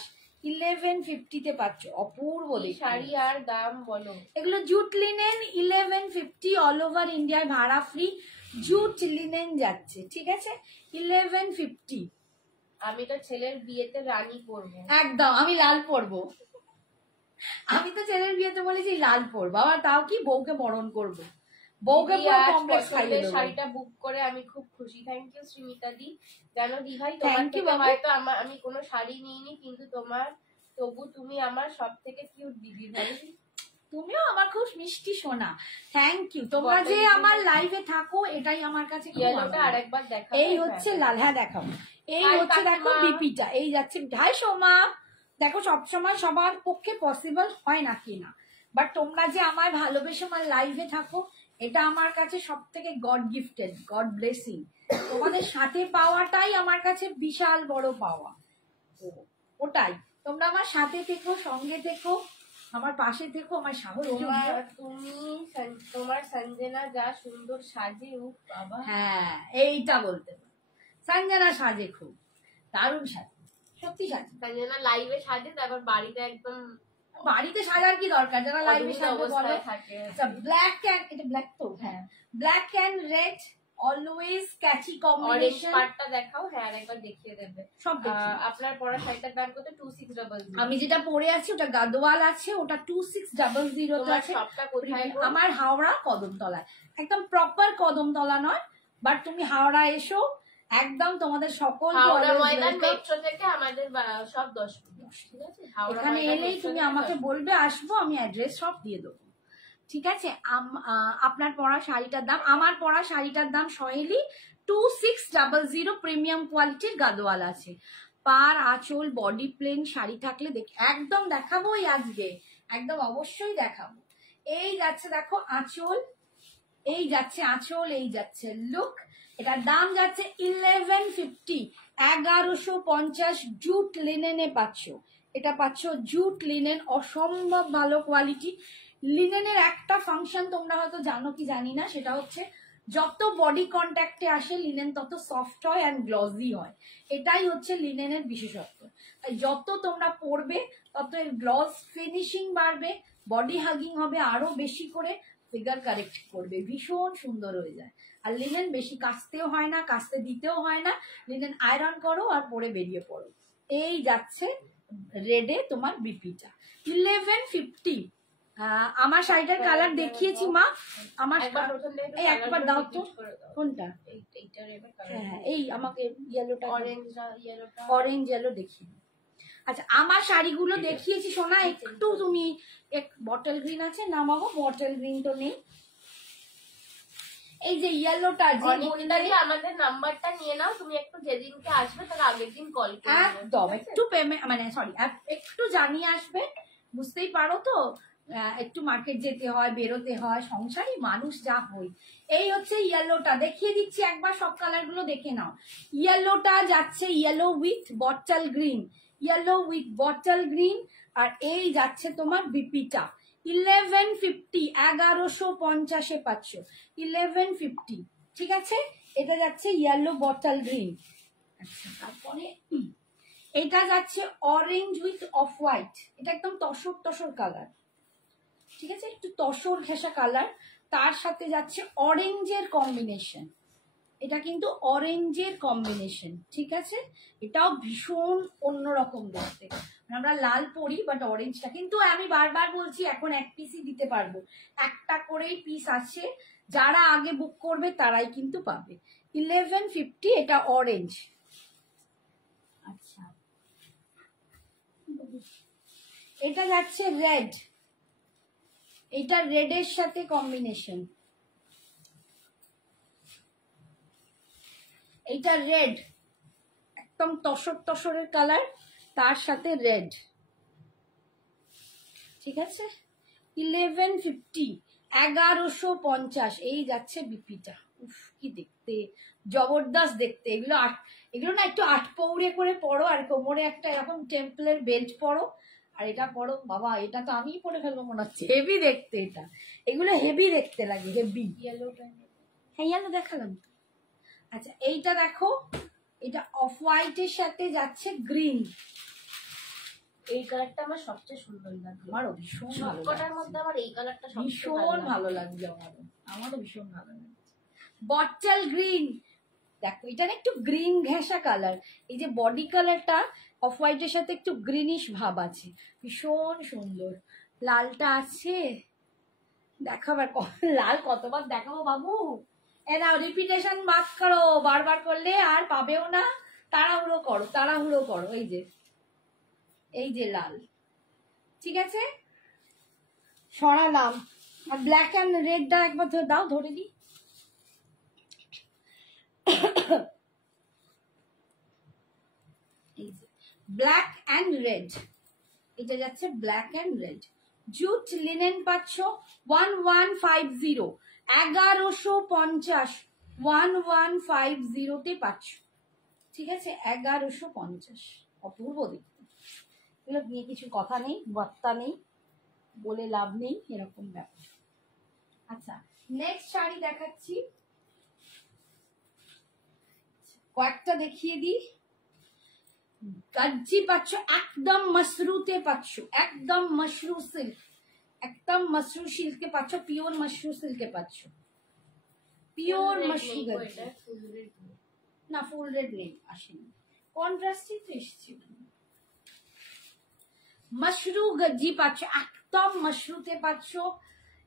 1150 তে পাচ্ছ, অপূর্ব শাড়ি আর দাম বলো। এগুলো জুট লিনেন, 1150, অল ওভার ইন্ডিয়ায় ভাড়া ফ্রি, জুট লিনেন যাচ্ছে, ঠিক আছে। 1150। আমি তো ছেলের বিয়েতে রানী পরবো, একদম আমি লাল পরবো, আমি তো ছেলের বিয়েতে বলেছি লাল পরবো, আবার তাও কি বউকে বরণ করবো, বউকে কমপ্লেক্স খাইয়ে দেবো। শাড়িটা বুক করে আমি খুব খুশি। থ্যাংক ইউ শ্রীমিতা দি। জানো দি ভাই, তোমার থেকে হয়তো আমি কোনো শাড়ি নিইনি, কিন্তু তবু তুমি আমার সব থেকে কিউট দিদি ভাই। তুমিও আমার খুব মিষ্টি সোনা, থ্যাংক ইউ। তোমরা যে আমার লাইভে থাকো এটাই আমার কাছে আরেকবার দেখা। এই হচ্ছে লাল, হ্যাঁ দেখাও, এই হচ্ছে দেখো বিপিটা, এই যাচ্ছে। হাই সোমা, দেখো সবসময় সবার পক্ষে পসিবল হয় না কিনা, বাট তোমরা যে আমায় ভালোবেসে আমার লাইভে থাকো, এটা আমার কাছে সব থেকে গড গিফটেড, গড ব্লেসিং। তোমাদের সাথে পাওয়াটাই আমার কাছে বিশাল বড় পাওয়া, ওটাই। তোমরা আমার সাথে থেকো, সঙ্গে থেকো, আমার পাশে থেকো, আমার সাহস। তোমার সঞ্জনা যা সুন্দর সাজে, উফ বাবা। হ্যাঁ এইটা বলতে পারো, সঞ্জনা সাজে খুব দারুণ সাজে, সত্যি সাজে। সঞ্জনা লাইভে সাজে, তারপর বাড়িতে একদম, বাড়িতে সাজার কি দরকার, যারা লাইভে সাজবে বলো। ব্ল্যাক অ্যান্ড, এটা ব্ল্যাক তো, হ্যাঁ black and red, always catchy combination. পার্টটা দেখাও, হ্যাঁ আরেকবার দেখিয়ে দেবে সব। আপনার পরা শাড়িটার দাম কত? 2600। আমি যেটা পরে আছি ওটা গাদোয়াল আছে, ওটা 2600 আছে। আমার হাওড়া কদমতলায়, একদম প্রপার কদমতলা নয়, বাট তুমি হাওড়া এসো, একদম তোমাদের সকল মেট্রো থেকে আমাদের সব 10 মিনিট, ঠিক আছে। এখানে এলেই তুমি আমাকে বলবে আসবো, আমি অ্যাড্রেস সব দিয়ে দেবো, ঠিক আছে। আপনার পরা শাড়িটার দাম, আমার পরা শাড়িটার দাম সহেলি 2600, প্রিমিয়াম কোয়ালিটির গাদোয়াল আছে। পার আঁচল বডি প্লেন শাড়ি থাকলে একদম দেখাবোই আজকে, একদম অবশ্যই দেখাবো। এই যাচ্ছে দেখো আঁচল, এই যাচ্ছে আঁচল, এই যাচ্ছে লুক। এটার দাম যাচ্ছে 1150, 1150 জুট লিনেনে পাচ্ছ, এটা পাচ্ছ জুট লিনেন, অসম্ভব ভালো কোয়ালিটি। লিনেনের একটা ফাংশন তোমরা হয়তো জানো কি জানি না, সেটা হচ্ছে যত বডি কন্ট্যাক্টে আসে লিনেন তত সফট হয় অ্যান্ড গ্লসি হয়, এটাই হচ্ছে লিনেনের বিশেষত্ব। তাই যত তোমরা পরবে তত এর গ্লস ফিনিশিং বাড়বে, বডি হাগিং হবে আরো বেশি করে, ফিগার কারেক্ট করবে, ভীষণ সুন্দর হয়ে যায়। আর লিনেন বেশি কাচতেও হয় না, কাচতে দিতেও হয় না, লিনেন আয়রন করো আর পরে বেরিয়ে পড়ো। এই যাচ্ছে রেডে তোমার বিপিটা 1150। আমার শাড়িটার কালার দেখিয়েছি মা, আমার এই একবার দাও তো, কোনটা? হ্যাঁ এই আমাকে ইয়েলোটা, অরেঞ্জ ইয়েলো দেখিয়ে। আচ্ছা আমার শাড়িগুলো দেখিয়েছি সোনা, একটু তুমি বটল গ্রিন আছে নামাবো, বটল গ্রিন তো নেই। এই যে ইয়েলোটা, আমাদের নাম্বারটা নিয়ে নাও, তুমি একটু যেদিনকে আসবে তার আগের দিন কল করবে, একদম একটু পেমেন্ট মানে সরি একটু জানিয়ে আসবে, বুঝতেই পারো তো, একটু মার্কেট যেতে হয়, বেরোতে হয়, সংসারী মানুষ যা হই। এই হচ্ছে ইয়েলোটা, দেখিয়ে দিচ্ছি একবার, সব কালার গুলো দেখে নাও। ইয়েলোটা যাচ্ছে yellow with bottle green, yellow with bottle green, আর এই যাচ্ছে তোমার বিপিটা, 1150, 1150 পাচ্ছ 1150। ঠিক আছে, এটা যাচ্ছে ইয়েলো বটল গ্রিন। আচ্ছা, তারপরে এটা যাচ্ছে অরেঞ্জ উইথ অফ হোয়াইট, এটা একদম তসর তসর কালার। ঠিক আছে, একটু তসর ঘেঁষা কালার, তার সাথে যাচ্ছে অরেঞ্জের কম্বিনেশন। এটা কিন্তু অরেঞ্জের কম্বিনেশন। ঠিক আছে, এটাও ভীষণ অন্যরকম দেখতে। আমরা লাল পরি বাট অরেঞ্জটা, কিন্তু আমি বারবার বলছি এখন এক পিসই দিতে পারবো, একটা করেই পিস আছে, যারা আগে বুক করবে তারাই কিন্তু পাবে। 1150, এটা অরেঞ্জ। আচ্ছা, এটা যাচ্ছে রেড, এটা রেডের সাথে কম্বিনেশন। এইটা রেড, একদম তসর তসরের কালার, তার সাথে রেড। ঠিক আছে, 1150, 1150। এই যাচ্ছে বিপিটা। উফ, কি দেখতে জবরদস্ত দেখতে। এগুলো না একটু আট পৌড়ে করে পরো, আর কোমরে একটা এরকম টেম্পলের বেল্ট পরো, আর এটা পরো। বাবা, এটা তো আমিই পরে ফেলবো মনে হচ্ছে, হেভি দেখতে এটা। এগুলো হেভি দেখতে লাগে, হেভি। হ্যাঁ, ইয়েলো দেখালাম তো। আচ্ছা, এইটা দেখো, এটা অফ হোয়াইটের সাথে যাচ্ছে গ্রিন। এই কালারটা আমার সবচেয়ে সুন্দর লাগে। আমারও ভীষণ ভালো সবকটার মধ্যে আমার এই কালারটা ভীষণ ভালো লাগছে। আমারও ভীষণ ভালো লাগছে। বটল গ্রিন, দেখো এটা না একটু গ্রিন ঘেঁষা কালার। এই যে বডি কালারটা অফ হোয়াইটের সাথে একটু গ্রিনিশ ভাব আছে, ভীষণ সুন্দর। লালটা আছে, দেখাবার লাল কতবার দেখাবো বাবু। নাও রিপিটেশন বাদ করো, বারবার করলে আর পাবেও না। তাড়াহুড়ো করো, তাড়াহুড়ো করো। এই যে লাল। ঠিক আছে, সরালাম। আর ব্ল্যাক অ্যান্ড রেডটা একবার দাও, ধরে দিই। ব্ল্যাক অ্যান্ড রেড, এটা যাচ্ছে black and red. Jute linen পাচ্ছ 1150, 1150, 1150 পাচ্ছ। ঠিক আছে, 1150। অপূর্ব দেখতে। এগুলো নিয়ে কিছু কথা নেই, বার্তা নেই, বলে লাভ নেই, এরকম ব্যাপার। আচ্ছা, নেক্সট শাড়ি দেখাচ্ছি, কয়েকটা দেখিয়ে দিই। গজ্জি পাচ্ছ, একদম মশরুতে পাচ্ছ, একদম মশরু সিল্ক, একদম মশরু সিল্কে পাচ্ছ, পিওর মশরু সিল্কে পাচ্ছ, পিওর মশরু গজ্জি। না, ফুল রেড নেই, আসেনি, কন্ট্রাস্টই তো এসছে। মশরু গজ্জি পাচ্ছ, একদম মশরুতে পাচ্ছ।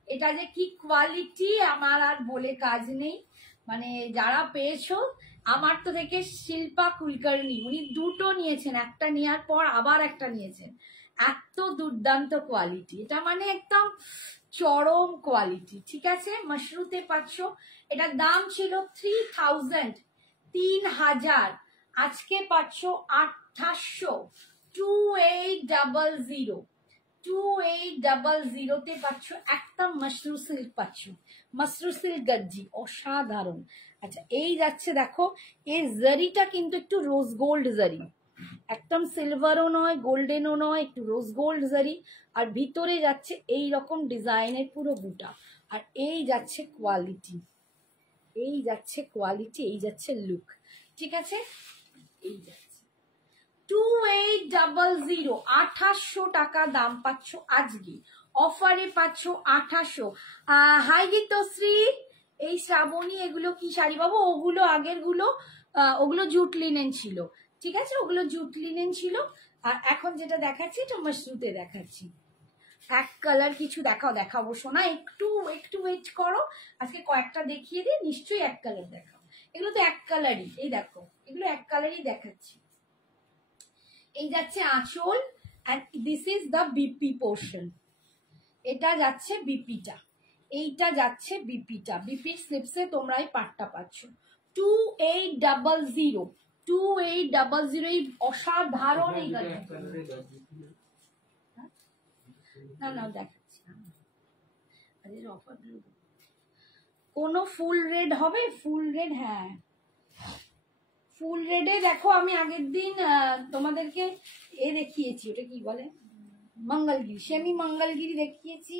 এটা যে কি কোয়ালিটি আমার আর বলে কাজ নেই, মানে যারা পেয়েছো। আমার তো থেকে শিল্পা কুলকার্নি, উনি দুটো নিয়েছেন, একটা নেওয়ার পর আবার একটা নিয়েছেন। এত দুর্দান্ত কোয়ালিটি, এটা মানে একদম চরম কোয়ালিটি। ঠিক আছে, মশরুতে পাচ্ছ। এটার দাম ছিল 3000, 3000, আজকে পাচ্ছ 2800, 2800, 2800 পাচ্ছ। একটা মাশরু সিল্ক পাচ্ছ, মাশরু সিল্ক গজ্জি, অসাধারণ। আচ্ছা, এই যাচ্ছে দেখো, এই জারিটা কিন্তু একটু রোজ গোল্ড জারি, একদম সিলভারও নয়, গোল্ডেনও নয়, একটু রোজ গোল্ড জারি। আর ভিতরে যাচ্ছে এই রকম ডিজাইনের পুরো বুটা। আর এই যাচ্ছে কোয়ালিটি, এই যাচ্ছে কোয়ালিটি, এই যাচ্ছে লুক। ঠিক আছে, এই যাচ্ছে 2800, 2800 টাকা দাম পাচ্ছ আজকে, অফারে পাচ্ছ 2800। হাই গীতশ্রী, এই শ্রাবণী, এগুলো কি শাড়ি বাবু? ওগুলো আগের গুলো, ওগুলো জুট লিনেন ছিল। ঠিক আছে, ওগুলো জুট লিনেন ছিল। আর এখন যেটা দেখাচ্ছি এটা মশরুতে দেখাচ্ছি। এক কালার কিছু দেখাবো শোনা, একটু একটু ওয়েট করো। আজকে কয়েকটা দেখিয়ে দিই, নিশ্চয়ই এক কালার দেখাবো। এগুলো তো এক কালারই, এই দেখো, এগুলো এক কালারই দেখাচ্ছি। এই যাচ্ছে আঁচল, and this is the BP portion. এটা যাচ্ছে বিপিটা, এইটা যাচ্ছে বিপিটা। বিপির স্লিপসে তোমরা এই পাটটা পাচ্ছ 2800, 2800। এই অসাধারণ এই না দেখাচ্ছি কোন ফুল রেড হবে, ফুল রেড, হ্যাঁ ফুল রেডে দেখো। আমি আগের দিন তোমাদেরকে এ দেখিয়েছি, ওটা কি বলে, মঙ্গলগিরি, সেমি মঙ্গলগিরি দেখিয়েছি।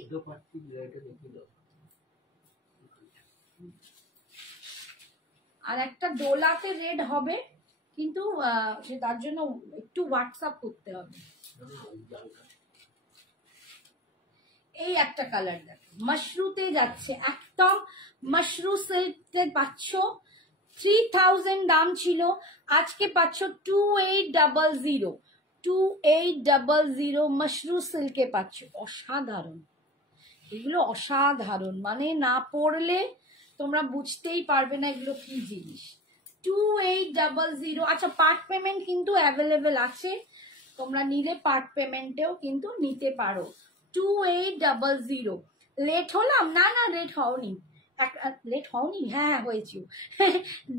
আর একটা ডোলাতে রেড হবে, কিন্তু তার জন্য একটু হোয়াটসঅ্যাপ করতে হবে। এই একটা কালার দেখো, মাশরুতে যাচ্ছে, একদম মাশরু সিল্কে পাচ্ছ। 3000 দাম ছিল, আজকে পাচ্ছ 2800। 2800 মাশরু সিল্কে পাচ্ছ। অসাধারণ, এগুলো অসাধারণ, মানে না পড়লে তোমরা বুঝতেই পারবে না এগুলো কি জিনিস। 2800। আচ্ছা, পার্ট পেমেন্ট কিন্তু অ্যাভেলেবেল আছে, তোমরা নিলে পার্ট পেমেন্টেও কিন্তু নিতে পারো। 2800। লেট হলাম? না না, লেট হওনি। লেট হওনি? হ্যাঁ হয়েছি।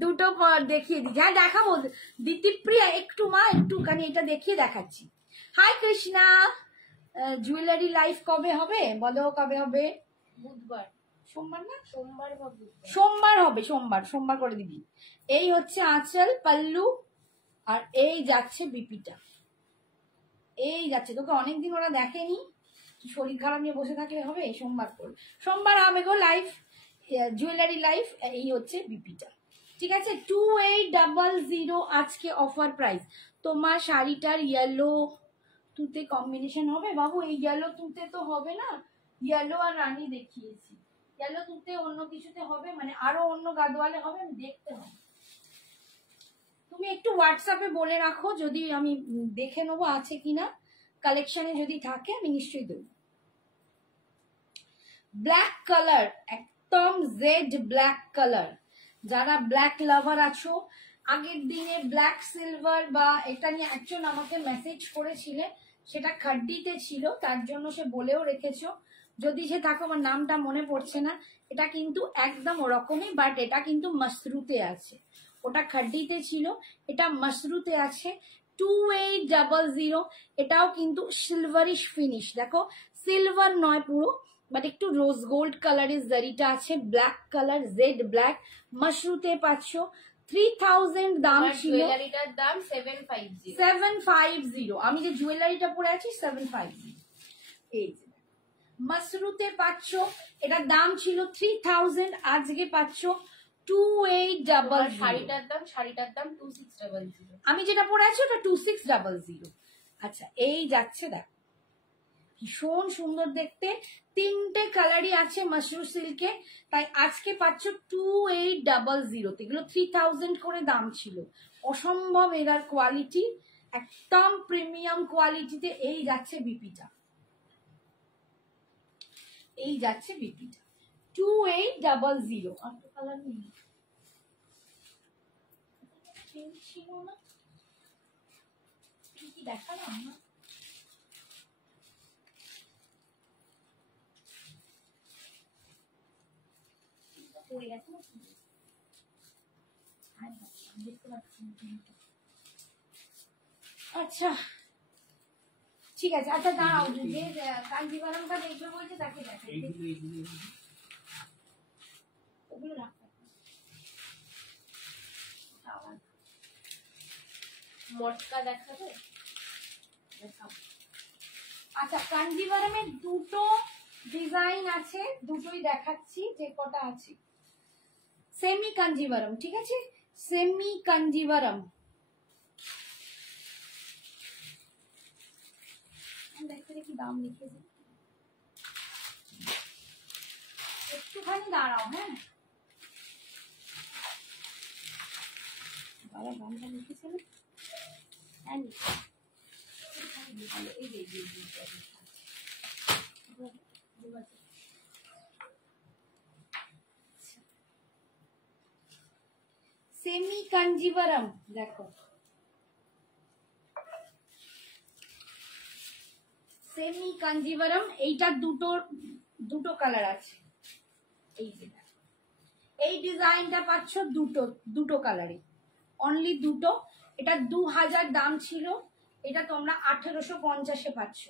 দুটো দেখিয়ে দিচ্ছি, হ্যাঁ দেখাবো দিতিপ্রিয়া, একটু মা একটুখানি এটা দেখিয়ে দেখাচ্ছি। হাই কৃষ্ণা, জুয়েলারি লাইফ কবে হবে বলো? কবে হবে? বুধবার। সোমবার না? সোমবার বা বুধবার। সোমবার হবে, সোমবার করে দিবি। এই হচ্ছে আঁচল, পাল্লু, আর এই যাচ্ছে বিপিটা, এই যাচ্ছে। তোকে অনেকদিন ওরা দেখেনি, শরীর খারাপ নিয়ে বসে থাকলে হবে? সোমবার করে, সোমবার হবে গো লাইফ, জুয়েলারি লাইফ। এই হচ্ছে বিপিটা, ঠিক আছে। 2800 আজকে অফার প্রাইস। তোমার শাড়িটার ইয়েলো তুতে কম্বিনেশন হবে বাবু? এই ইয়েলো তুতে তো হবে না, ইয়েলো আর রানী দেখিয়েছি, ইয়েলো তুতে অন্য কিছুতে হবে, মানে আরো অন্য গাদোয়ালে হবে, দেখতে হবে। তুমি একটু হোয়াটসঅ্যাপে বলে রাখো, যদি আমি দেখে নেবো আছে কিনা, কালেকশনে যদি থাকে আমি নিশ্চয়ই দেবো। ব্ল্যাক কালার, একদম জেড ব্ল্যাক কালার। যারা ব্ল্যাক লাভার আছো, আগের দিনে ব্ল্যাক সিলভার বা এটা নিয়ে একজন আমাকে মেসেজ করেছিলে, সেটা খাড্ডিতে ছিল, তার জন্য সে বলেও রেখেছো, যদি সে থাকো, আমার নামটা মনে পড়ছে না। এটা কিন্তু একদম ওরকমই, বাট এটা কিন্তু মাশরুতে আছে, ওটা খাড্ডিতে ছিল, এটা মাশরুতে আছে। 2800। এটাও কিন্তু সিলভারিশ ফিনিশ, দেখো সিলভার নয় পুরো, বাট একটু রোজ গোল্ড কালারের জারিটা আছে, ব্ল্যাক কালার, জেড ব্ল্যাক, মাশরুতে পাচ্ছ। 3000 দাম ছিল, জুয়েলারিটার দাম 750। 750। আমি যে জুয়েলারিটা পরে আছি 750। এই যে মাশরুতে পাচ্ছ, এটার দাম ছিল 3000, আজকে পাচ্ছ 2800। শাড়িটার দাম 2600। আমি যেটা পরে আছি ওটা 2600। আচ্ছা, এই যাচ্ছে, দেখ ভীষণ সুন্দর দেখতে, তিনটে কালারই আছে মাশরু সিল্কে, তাই আজকে পাচ্ছ 2800। এগুলো 3000 করে দাম ছিল, অসম্ভব এরার কোয়ালিটি, একদম প্রিমিয়াম কোয়ালিটিতে। এই যাচ্ছে বিপিটা, এই যাচ্ছে বিপিটা 2800। আর তো কালার নেই, ছিল না কি দেখালাম না? পড়ে গেছে না, আচ্ছা ঠিক আছে। আচ্ছা দাঁড়াও, যে কাঞ্জিভারমটা দেখবে বলছে তাকে দেখাই, ওগুলো রাখতে মটকা দেখাবে? আচ্ছা, কাঞ্জিভারমের দুটো ডিজাইন আছে, দুটোই দেখাচ্ছি, যে কটা আছে। সেমি কাঞ্জিভারম, ঠিক আছে, সেমি কাঞ্জিভারম। দেখতে দেখি দাম লিখেছে, একটুখানি দাঁড়াও, হ্যাঁ বাবা, দামটা লিখেছে না? হ্যাঁ এই যে সেমি কাঞ্জিভারম, দেখো সেমি কাঞ্জিভারম, এইটা দুটো কালার আছে। এই যে এই ডিজাইনটা পাচ্ছ দুটো কালারে, অনলি দুটো। এটা 2000 দাম ছিল, এটা তোমরা 1850-এ পাচ্ছ।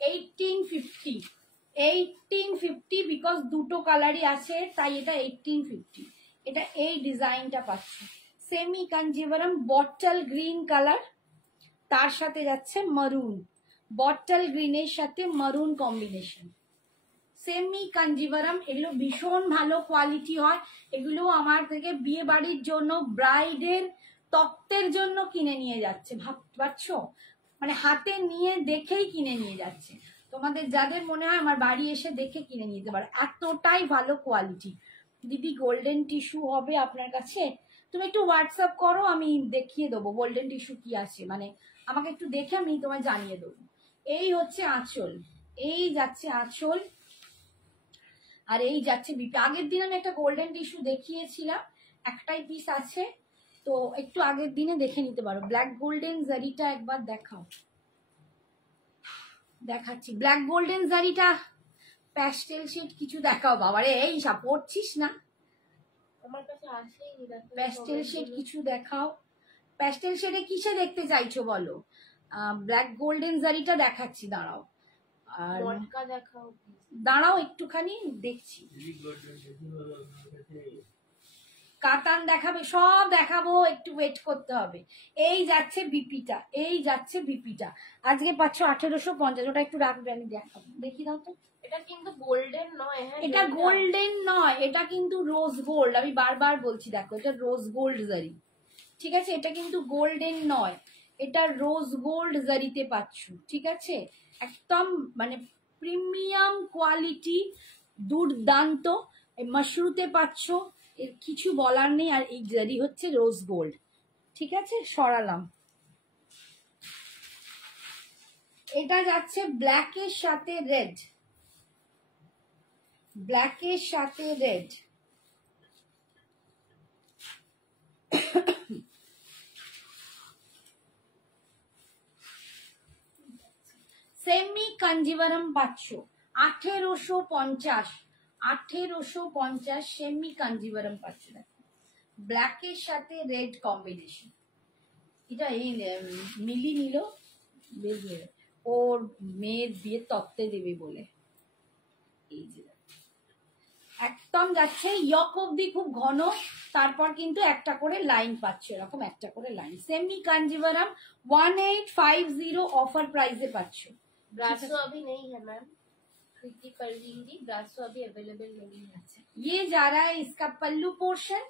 1850 বিকজ দুটো কালারই আছে, তাই এটা 1850। এটা এই ডিজাইনটা পাচ্ছ, semi Kanjivaram, bottle green colour, তার সাথে যাচ্ছে মারুন, বটল গ্রিনের সাথে মারুন কম্বিনেশন, সেমি কাঞ্জিভারাম। এগুলো ভীষণ ভালো কোয়ালিটি হয়। এগুলো আমার থেকে বিয়ে বাড়ির জন্য, ব্রাইডের তত্ত্বের জন্য কিনে নিয়ে যাচ্ছে, ভাবতে পারছো? মানে হাতে নিয়ে দেখেই কিনে নিয়ে যাচ্ছে। তোমাদের যাদের মনে হয় আমার বাড়ি এসে দেখে কিনে নিতে পারো, এতটাই ভালো কোয়ালিটি। দিদি গোল্ডেন টিস্যু হবে আপনার কাছে? তুমি একটু হোয়াটসঅ্যাপ করো, আমি দেখিয়ে দেবো গোল্ডেন টিস্যু কি আছে, মানে আমাকে একটু দেখে আমি তোমায় জানিয়ে দেবো। এই হচ্ছে আঁচল, এই যাচ্ছে আঁচল, আর এই যাচ্ছে বিপি। আগের দিন আমি একটা গোল্ডেন টিস্যু দেখিয়েছিলাম, একটাই পিস আছে, তো একটু আগের দিনে দেখে নিতে পারো। ব্ল্যাক গোল্ডেন জারিটা একবার দেখাও, দেখাচ্ছি। ব্ল্যাক গোল্ডেন জারিটা প্যাস্টেল শেড কিছু দেখাও। বাবারে এই সব পড়ছিস না, আমার কাছে আসেই নি। প্যাস্টেল শেড কিছু দেখাও। প্যাস্টেল শেডে কিসে দেখতে চাইছো বলো? ব্ল্যাক গোল্ডেন জারিটা দেখাচ্ছি, দাঁড়াও। আর মটকা দেখাও, দাঁড়াও একটুখানি দেখছি। কাতান দেখাবে, সব দেখাবো, একটু ওয়েট করতে হবে। এই যাচ্ছে বিপিটা, এই যাচ্ছে বিপিটা। আজকে পাচ্ছ 1850। ওটা একটু রাখবে, আমি দেখাবো, দেখি দাও তো। এটা কিন্তু গোল্ডেন নয়। হ্যাঁ, এটা গোল্ডেন নয়, এটা কিন্তু রোজ গোল্ড। আমি বারবার বলছি, দেখো এটা রোজ গোল্ড জারি, ঠিক আছে? এটা কিন্তু গোল্ডেন নয়, এটা রোজ গোল্ড জারিতে পাচ্ছ, ঠিক আছে? একদম মানে প্রিমিয়াম কোয়ালিটি, দুর্দান্ত। মাশরুতে পাচ্ছ, এর কিছু বলার নেই। আর এই জারি হচ্ছে রোজ গোল্ড, ঠিক আছে? সরালাম। এটা যাচ্ছে ব্ল্যাকের সাথে রেড, ব্ল্যাকের সাথে রেড। সেমি কাঞ্জিভারাম পাচ্ছ 1850, 1850 সেমি কাঞ্জিভারাম পাচ্ছ। দেখো ব্ল্যাকের সাথে রেড কম্বিনেশন। এটা এই মিলি নিল ওর মেয়ের বিয়ে তত্ত্বে দেবে বলে। এই যে একদম যাচ্ছে ইয়ক অব্দি, খুব ঘন, তারপর কিন্তু একটা করে লাইন পাচ্ছে, এরকম একটা করে line. Semi Kanjivaram 1850 offer price पाচ্ছ। ब्रासो अभी नहीं है मैम, क्योंकि कर लेंगी। ब्रासो अभी अवेलेबल नहीं है। ये जा रहा है इसका पल्लू पोर्शन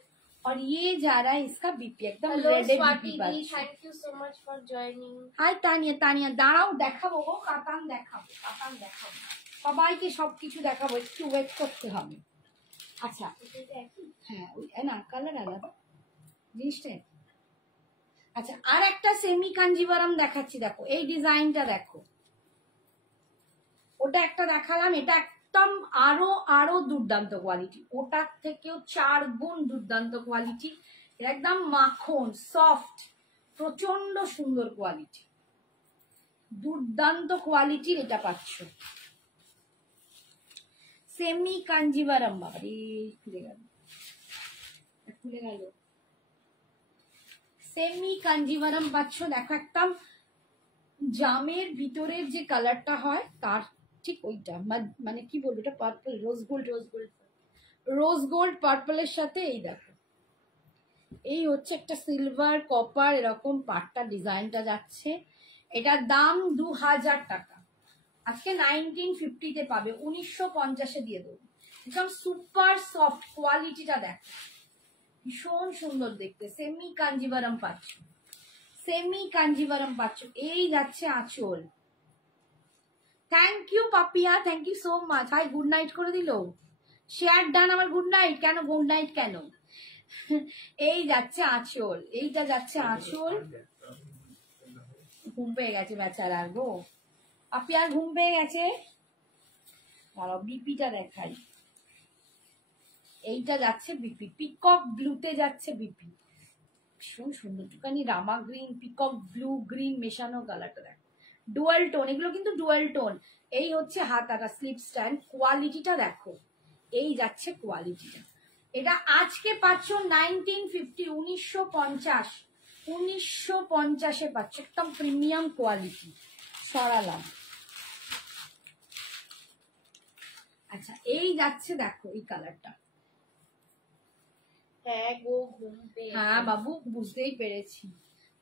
और ये जा रहा है इसका बीपी, एकदम हेलो रेड स्वाति बीपी। दी, thank you so much for joining. Hi Tania, Tania দাঁড়াও, দেখাবো গো, কাতান দেখাবো, কাতান দেখাবো, সবাইকে সবকিছু দেখাবো, একটু ওয়েট করতে হবে। আচ্ছা হ্যাঁ, ওই না কালার আলাদা জিনিসটা। আচ্ছা আর একটা সেমি কাঞ্জিভারাম দেখাচ্ছি, দেখো এই ডিজাইনটা দেখো। ওটা একটা দেখালাম, এটা একদম আরো আরো দুর্দান্ত কোয়ালিটি, ওটার থেকেও 4 গুণ দুর্দান্ত কোয়ালিটি। একদম মাখন সফট, প্রচন্ড সুন্দর কোয়ালিটি, দুর্দান্ত কোয়ালিটির এটা পাচ্ছ। সেমি কাঞ্জিভারাম, বাবারে খুলে গেল, খুলে গেল। সেমি কাঞ্জিভারাম পাচ্ছ, দেখো একদম জামের ভিতরের যে কালারটা হয় তার ঠিক ওইটা, মানে কি বলবো, এটা purple, rose gold, rose gold, rose gold পার্পলের সাথে। এই দেখো এই হচ্ছে একটা সিলভার কপার এরকম পাটটা, ডিজাইনটা যাচ্ছে। এটার দাম 2000 টাকা, আজকে 1950-তে পাবে, 1950-এ দিয়ে দেবো। একদম সুপার সফট, কোয়ালিটিটা দেখো ভীষণ সুন্দর দেখতে। সেমি কাঞ্জিভারাম পাচ্ছ, সেমি কাঞ্জিভারাম পাচ্ছ। এই যাচ্ছে আঁচল। Thank you Papiya, thank you so much. Hi good night করে দিল, শেয়ার ডান। আমার গুড নাইট কেন, গুড নাইট কেন? এই যাচ্ছে আঁচল, এইটা যাচ্ছে আঁচল। ঘুম পেয়ে গেছে বেচারার গো, পাপিয়ার ঘুম পেয়ে গেছে। বিপিটা দেখাই, এইটা যাচ্ছে বিপি, পিকক ব্লুতে যাচ্ছে বিপি, ভীষণ সুন্দর, একটুখানি রামা গ্রিন, পিকক ব্লু গ্রিন মেশানো কালারটা দেখো, ডুয়াল টোন, এগুলো কিন্তু ডুয়াল টোন। এই হচ্ছে হাতাটা, স্লিপ স্ট্যান্ড, কোয়ালিটিটা দেখো, এই যাচ্ছে কোয়ালিটিটা। এটা আজকে পাচ্ছ 1950, 1950, 1950-এ পাচ্ছ, একদম প্রিমিয়াম কোয়ালিটি। সরালাম। আচ্ছা এই যাচ্ছে দেখো এই কালারটা। হ্যাঁ গো ঘুম পেয়ে, হ্যাঁ বাবু বুঝতেই পেরেছি,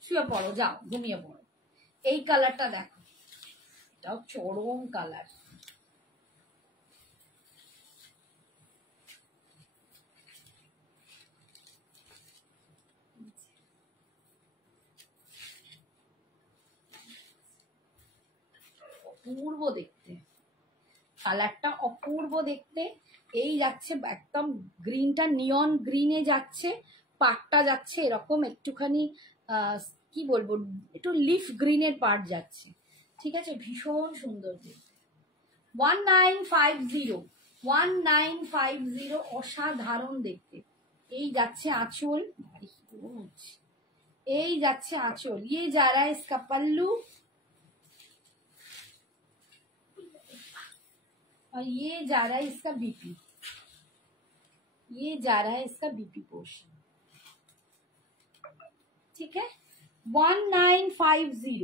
শুয়ে পড়ো, যাও ঘুমিয়ে পড়ো। এই কালারটা দেখো, এটাও চরম কালার। অপূর্ব দেখতে, কালারটা অপূর্ব দেখতে। এই যাচ্ছে একদম গ্রিনটা নিয়ন গ্রিনে যাচ্ছে, পাটটা যাচ্ছে এরকম একটুখানি কি বলবো, একটু লিফ গ্রিনের পার্ট যাচ্ছে, ঠিক আছে, ভীষণ সুন্দর দেখতে। 1950, 1950, অসাধারণ দেখতে। এই যাচ্ছে আঁচল, এই যাচ্ছে আঁচল, ये जा रहा है इसका पल्लू और ये जा रहा है इसका बीपी, ये जा रहा है इसका बीपी पोर्शन, ठीक है। 1950।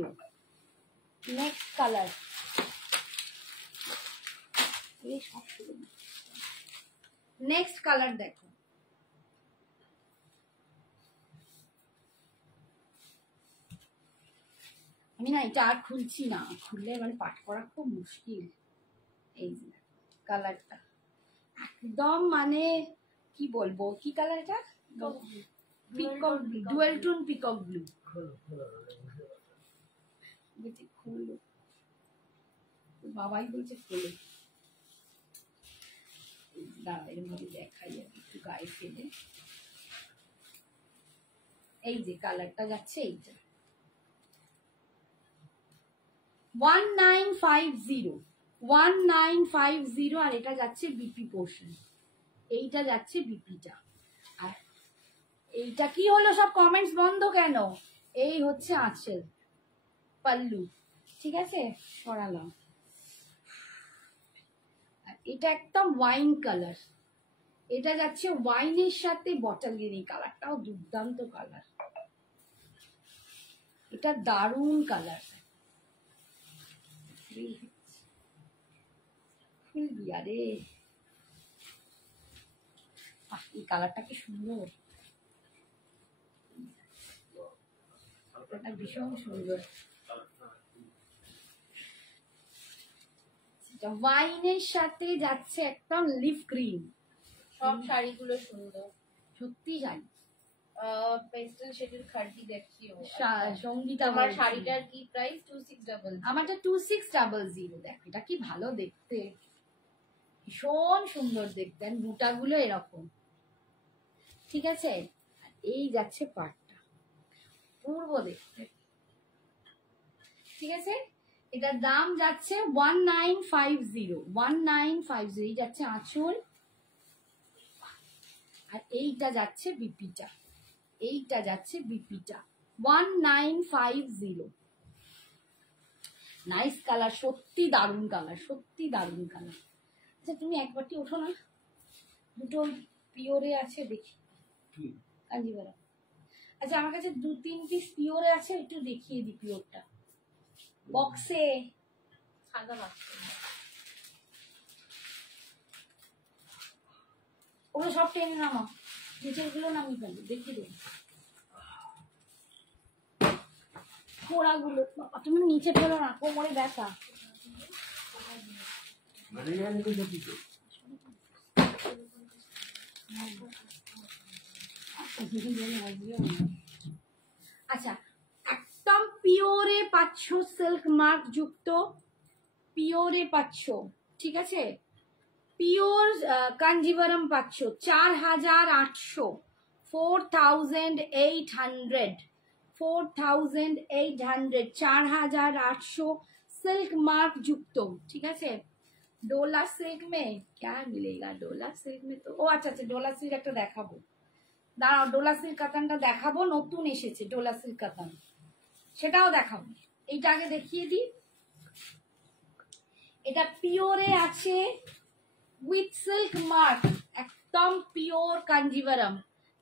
नेक्स्ट कलर, नेक्स्ट कलर देखो, আমি না এটা আর খুলছি না, খুললে মানে পাঠ করা খুব মুশকিল। এই যে কালারটা একদম মানে কি বলবো, কি কালার এটা, peacock dual tone peacock blue. খুললো, বাবাই বলছে খুলে, দাঁড়া এর মধ্যে দেখাই একটু গায়ে ফেলে। এই যে কালারটা যাচ্ছে এইটা 1950, 1950, আর এটা যাচ্ছে বিপি পোর্শন, এইটা যাচ্ছে বিপিটা। আর এইটা কি হলো, সব কমেন্টস বন্ধ কেন? এই হচ্ছে আঁচল, পাল্লু, ঠিক আছে, সরালাম। আর এটা একদম ওয়াইন কালার, এটা যাচ্ছে ওয়াইনের সাথে বটল গ্রিন, কালারটাও দুর্দান্ত কালার, এটা দারুণ কালার। ফুল দিয়া রে, এই কালারটা কি সুন্দর, ভীষণ সুন্দর। ওয়াইনের সাথে যাচ্ছে একদম লিফ গ্রিন, সব শাড়িগুলো সুন্দর সত্যি জানি। পেস্টেল শেডের খাড়ি দেখছি। সঙ্গীতা, আমার শাড়িটার কি প্রাইস? 2600। আমারটা 2600। দেখ এটা কি ভালো দেখতে, ভীষণ সুন্দর দেখতে, বুটাগুলো এরকম, ঠিক আছে। এই যাচ্ছে পাটটা, পূর্ব দেখতে, ঠিক আছে। এটার দাম যাচ্ছে 1950, 1950। এই যাচ্ছে আঁচল, আর এইটা যাচ্ছে বিপিটা, এইটা যাচ্ছে বিপিটা 1950। নাইস কালার, সত্যি দারুণ কালার, সত্যি দারুণ কালার। আচ্ছা তুমি একবারটি ওঠো না, দুটো পিওরে আছে দেখি, কাঞ্জিভারাম। আচ্ছা আমার কাছে 2-3 পিস পিওরে আছে, একটু দেখিয়ে দিই পিওরটা বক্সে। সাদা বাক্স, ওগুলো সব টেনে নামা, নিচের গুলো নামিয়ে ফেলো, দেখিয়ে দেবো পোড়াগুলো। তুমি নিচে ফেলো না, কোমরে ব্যথা। আচ্ছা একদম পিওরে পাচ্ছ, সিল্ক মার্ক যুক্ত পিওরে পাচ্ছ, ঠিক আছে। পিওর কাঞ্জিভারাম পাচ্ছ 4800, 4800, 4800, 4800 सिल्क मार्क युक्त, ठीक है। डोला सिल्क में क्या मिलेगा? डोला सिल्क में तो ও আচ্ছা আচ্ছা ডোলা সিল্ক একটা দেখাবো, দাঁড়াও ডোলা সিল্ক কাতানটা দেখাবো, নতুন এসেছে ডোলা সিল্ক কাতান, সেটাও দেখাবো। এইটা আগে দেখিয়ে দিই, এটা পিওরে আছে উইথ সিল্ক মার্ক, একদম পিওর কাঞ্জিভারাম,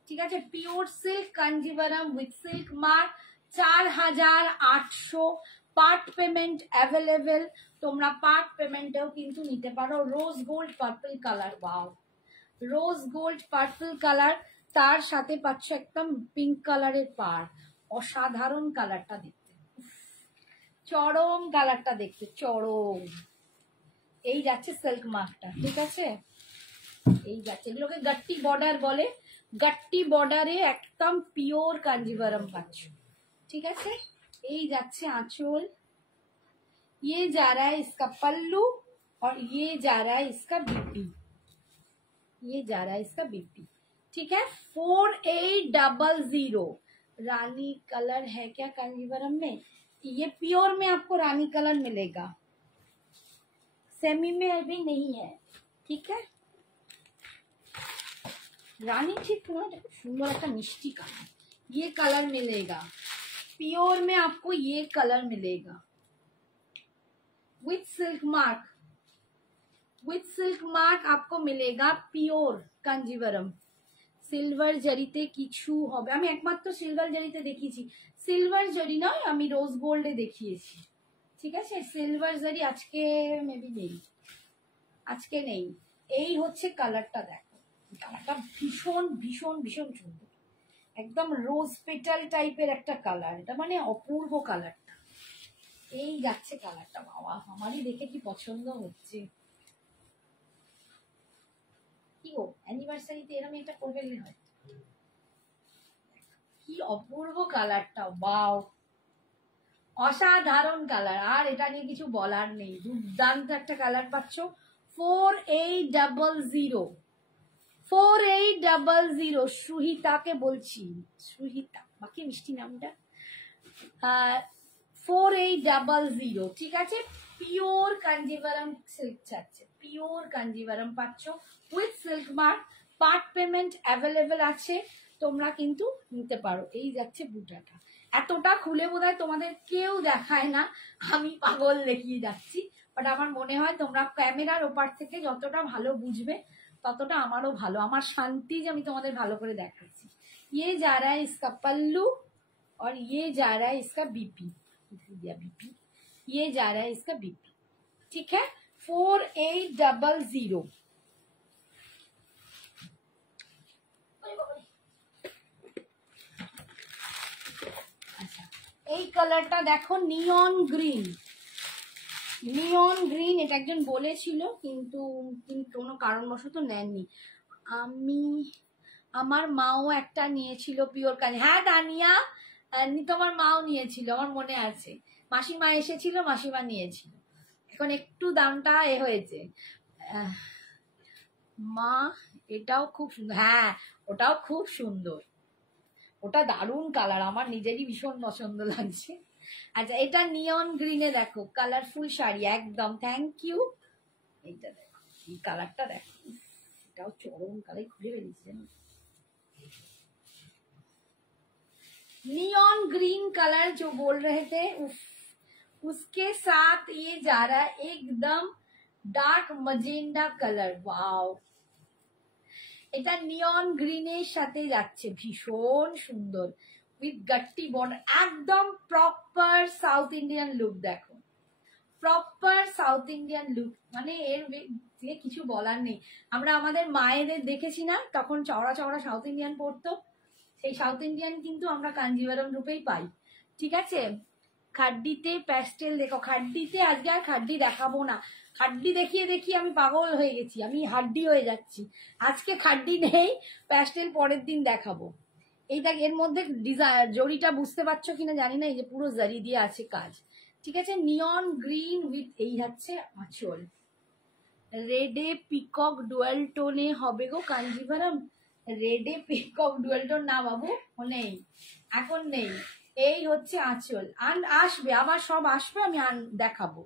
ঠিক আছে। Pure silk Kanjivaram with silk mark 4800। Part payment available, তোমরা পার্ট পেমেন্টেও কিন্তু নিতে পারো। Rose gold purple colour, wow, rose gold purple colour, তার সাথে পাচ্ছ একদম পিঙ্ক কালারের পার, অসাধারণ কালারটা দেখতে, চরম কালারটা দেখতে, চরম। এই যাচ্ছে সিল্ক মার্কটা, ঠিক আছে, এই যাচ্ছে, এগুলোকে গাট্টি বর্ডার বলে। গাট্টি বর্ডারে একদম পিওর কাঞ্জিভারম পাচ্ছ, ঠিক আছে। এই যাচ্ছে আঁচল, ये जा रहा है इसका पल्लू और ये जा रहा है इसका बीपी, ये जा रहा है इसका बीपी, ठीक है। 4800 रानी कलर है क्या कांजीवरम में? ये प्योर में आपको रानी कलर मिलेगा, सेमी में अभी नहीं है, ठीक है। रानी ठीक ना, सुंदर একটা मिष्टी कलर, ये कलर मिलेगा प्योर में, आपको ये कलर मिलेगा with silk mark, with silk mark आपको मिलेगा प्योर कांजीवरम। সিলভার জরিতে কিছু হবে, আমি একমাত্র সিলভার জরিতে দেখিয়েছি, সিলভার জরি নয়, আমি রোজ গোল্ডে দেখিয়েছি, ঠিক আছে। সিলভার জরি আজকে মেবি নেই, আজকে নেই। এই হচ্ছে কালারটা, দেখো কালারটা ভীষণ ভীষণ ভীষণ সুন্দর, একদম রোজ পেটাল টাইপের একটা কালার, এটা মানে অপূর্ব কালারটা। এই যাচ্ছে কালারটা, বাবা আমারই দেখে কি পছন্দ হচ্ছে। কি গো, অ্যানিভার্সারিতে এরকম একটা করবে হয়, কি অপূর্ব কালারটা, ওয়াও অসাধারণ কালার, আর এটা নিয়ে কিছু বলার নেই, দুর্দান্ত একটা কালার পাচ্ছ। 4800, 4800 সুহিতাকে বলছি, সুহিতা বাকি মিষ্টি নামটা, 4800, ঠিক আছে। পিওর কাঞ্জিভারম সিল্ক চাচ্ছে, পিওর কাঞ্জিভারম পাচ্ছ with silk mark, part payment available আছে, তোমরা কিন্তু নিতে পারো। এই যাচ্ছে বুটাটা, এতটা খুলে বোধহয় তোমাদের কেউ দেখায় না, আমি পাগল দেখিয়ে যাচ্ছি, বাট আমার মনে হয় তোমরা ক্যামেরার ওপার থেকে যতটা ভালো বুঝবে ততটা আমারও ভালো, আমার শান্তি যে আমি তোমাদের ভালো করে দেখাচ্ছি। ये जा रहा है इसका पल्लू और ये जा रहा है इसका बीपी, बीपी, ये जा रहा है इसका बीपी, ठीक है। 4800, আচ্ছা এই কালারটা দেখো, নিয়ন গ্রিন, নিয়ন গ্রিন, এটা একজন বলেছিল কিন্তু কোনো কারণবশত নেননি, আমি আমার মাও একটা নিয়েছিল পিওর কাজ, হ্যাঁ তানিয়া তোমার মাও নিয়েছিল, আমার মনে আছে, মাসিমা এসেছিল, মাসিমা নিয়েছিল, এখন একটু দামটা হয়েছে। মা এটাও খুব সুন্দর, হ্যাঁ ওটাও খুব সুন্দর, ওটা দারুণ কালার, আমার নিজেরই ভীষণ পছন্দ লাগছে। আচ্ছা এটা নিয়ন গ্রিনে দেখো, কালারফুল শাড়ি একদম, থ্যাংক ইউ। এইটা দেখো, এই কালারটা দেখো, এটাও চরম কালার, খুলে ফেলেছি জানো, नियॉन ग्रीन कलर जो बोल रहे थे, उसके साथ ये जा रहा है एकदम डार्क मजेंडा कलर, वाओ এটা নিয়ন গ্রিনের সাথে যাচ্ছে, ভীষণ সুন্দর, উইথ গাট্টি বর্ডার, একদম প্রপার সাউথ ইন্ডিয়ান লুক, দেখো প্রপার সাউথ ইন্ডিয়ান লুক, মানে এর কিছু বলার নেই। আমরা আমাদের মায়েদের দেখেছি না, তখন চওড়া চওড়া সাউথ ইন্ডিয়ান পরতো, সেই সাউথ ইন্ডিয়ান কিন্তু আমরা কাঞ্জিভারম রূপেই পাই, ঠিক আছে। খাড্ডিতে প্যাস্টেল দেখো, খাড্ডিতে আজকে আর খাড্ডি দেখাবো না, খাড্ডি দেখিয়ে দেখিয়ে আমি পাগল হয়ে গেছি, আমি হাড্ডি হয়ে যাচ্ছি, আজকে খাড্ডি নেই, প্যাস্টেল পরের দিন দেখাবো। এই দেখ, এর মধ্যে ডিজাইন জরিটা বুঝতে পারছো কিনা জানি না, এই যে পুরো জারি দিয়ে আছে কাজ, ঠিক আছে। নিয়ন গ্রিন উইথ এই হচ্ছে আঁচল, রেডে পিকক ডুয়াল টোনে হবে গো কাঞ্জিভারম, রেডে পিকক ডুয়াল টোন না বাবু, নেই এখন নেই, এই হচ্ছে আঁচল, আসবে আবার, সব আসবে, আমি দেখাবো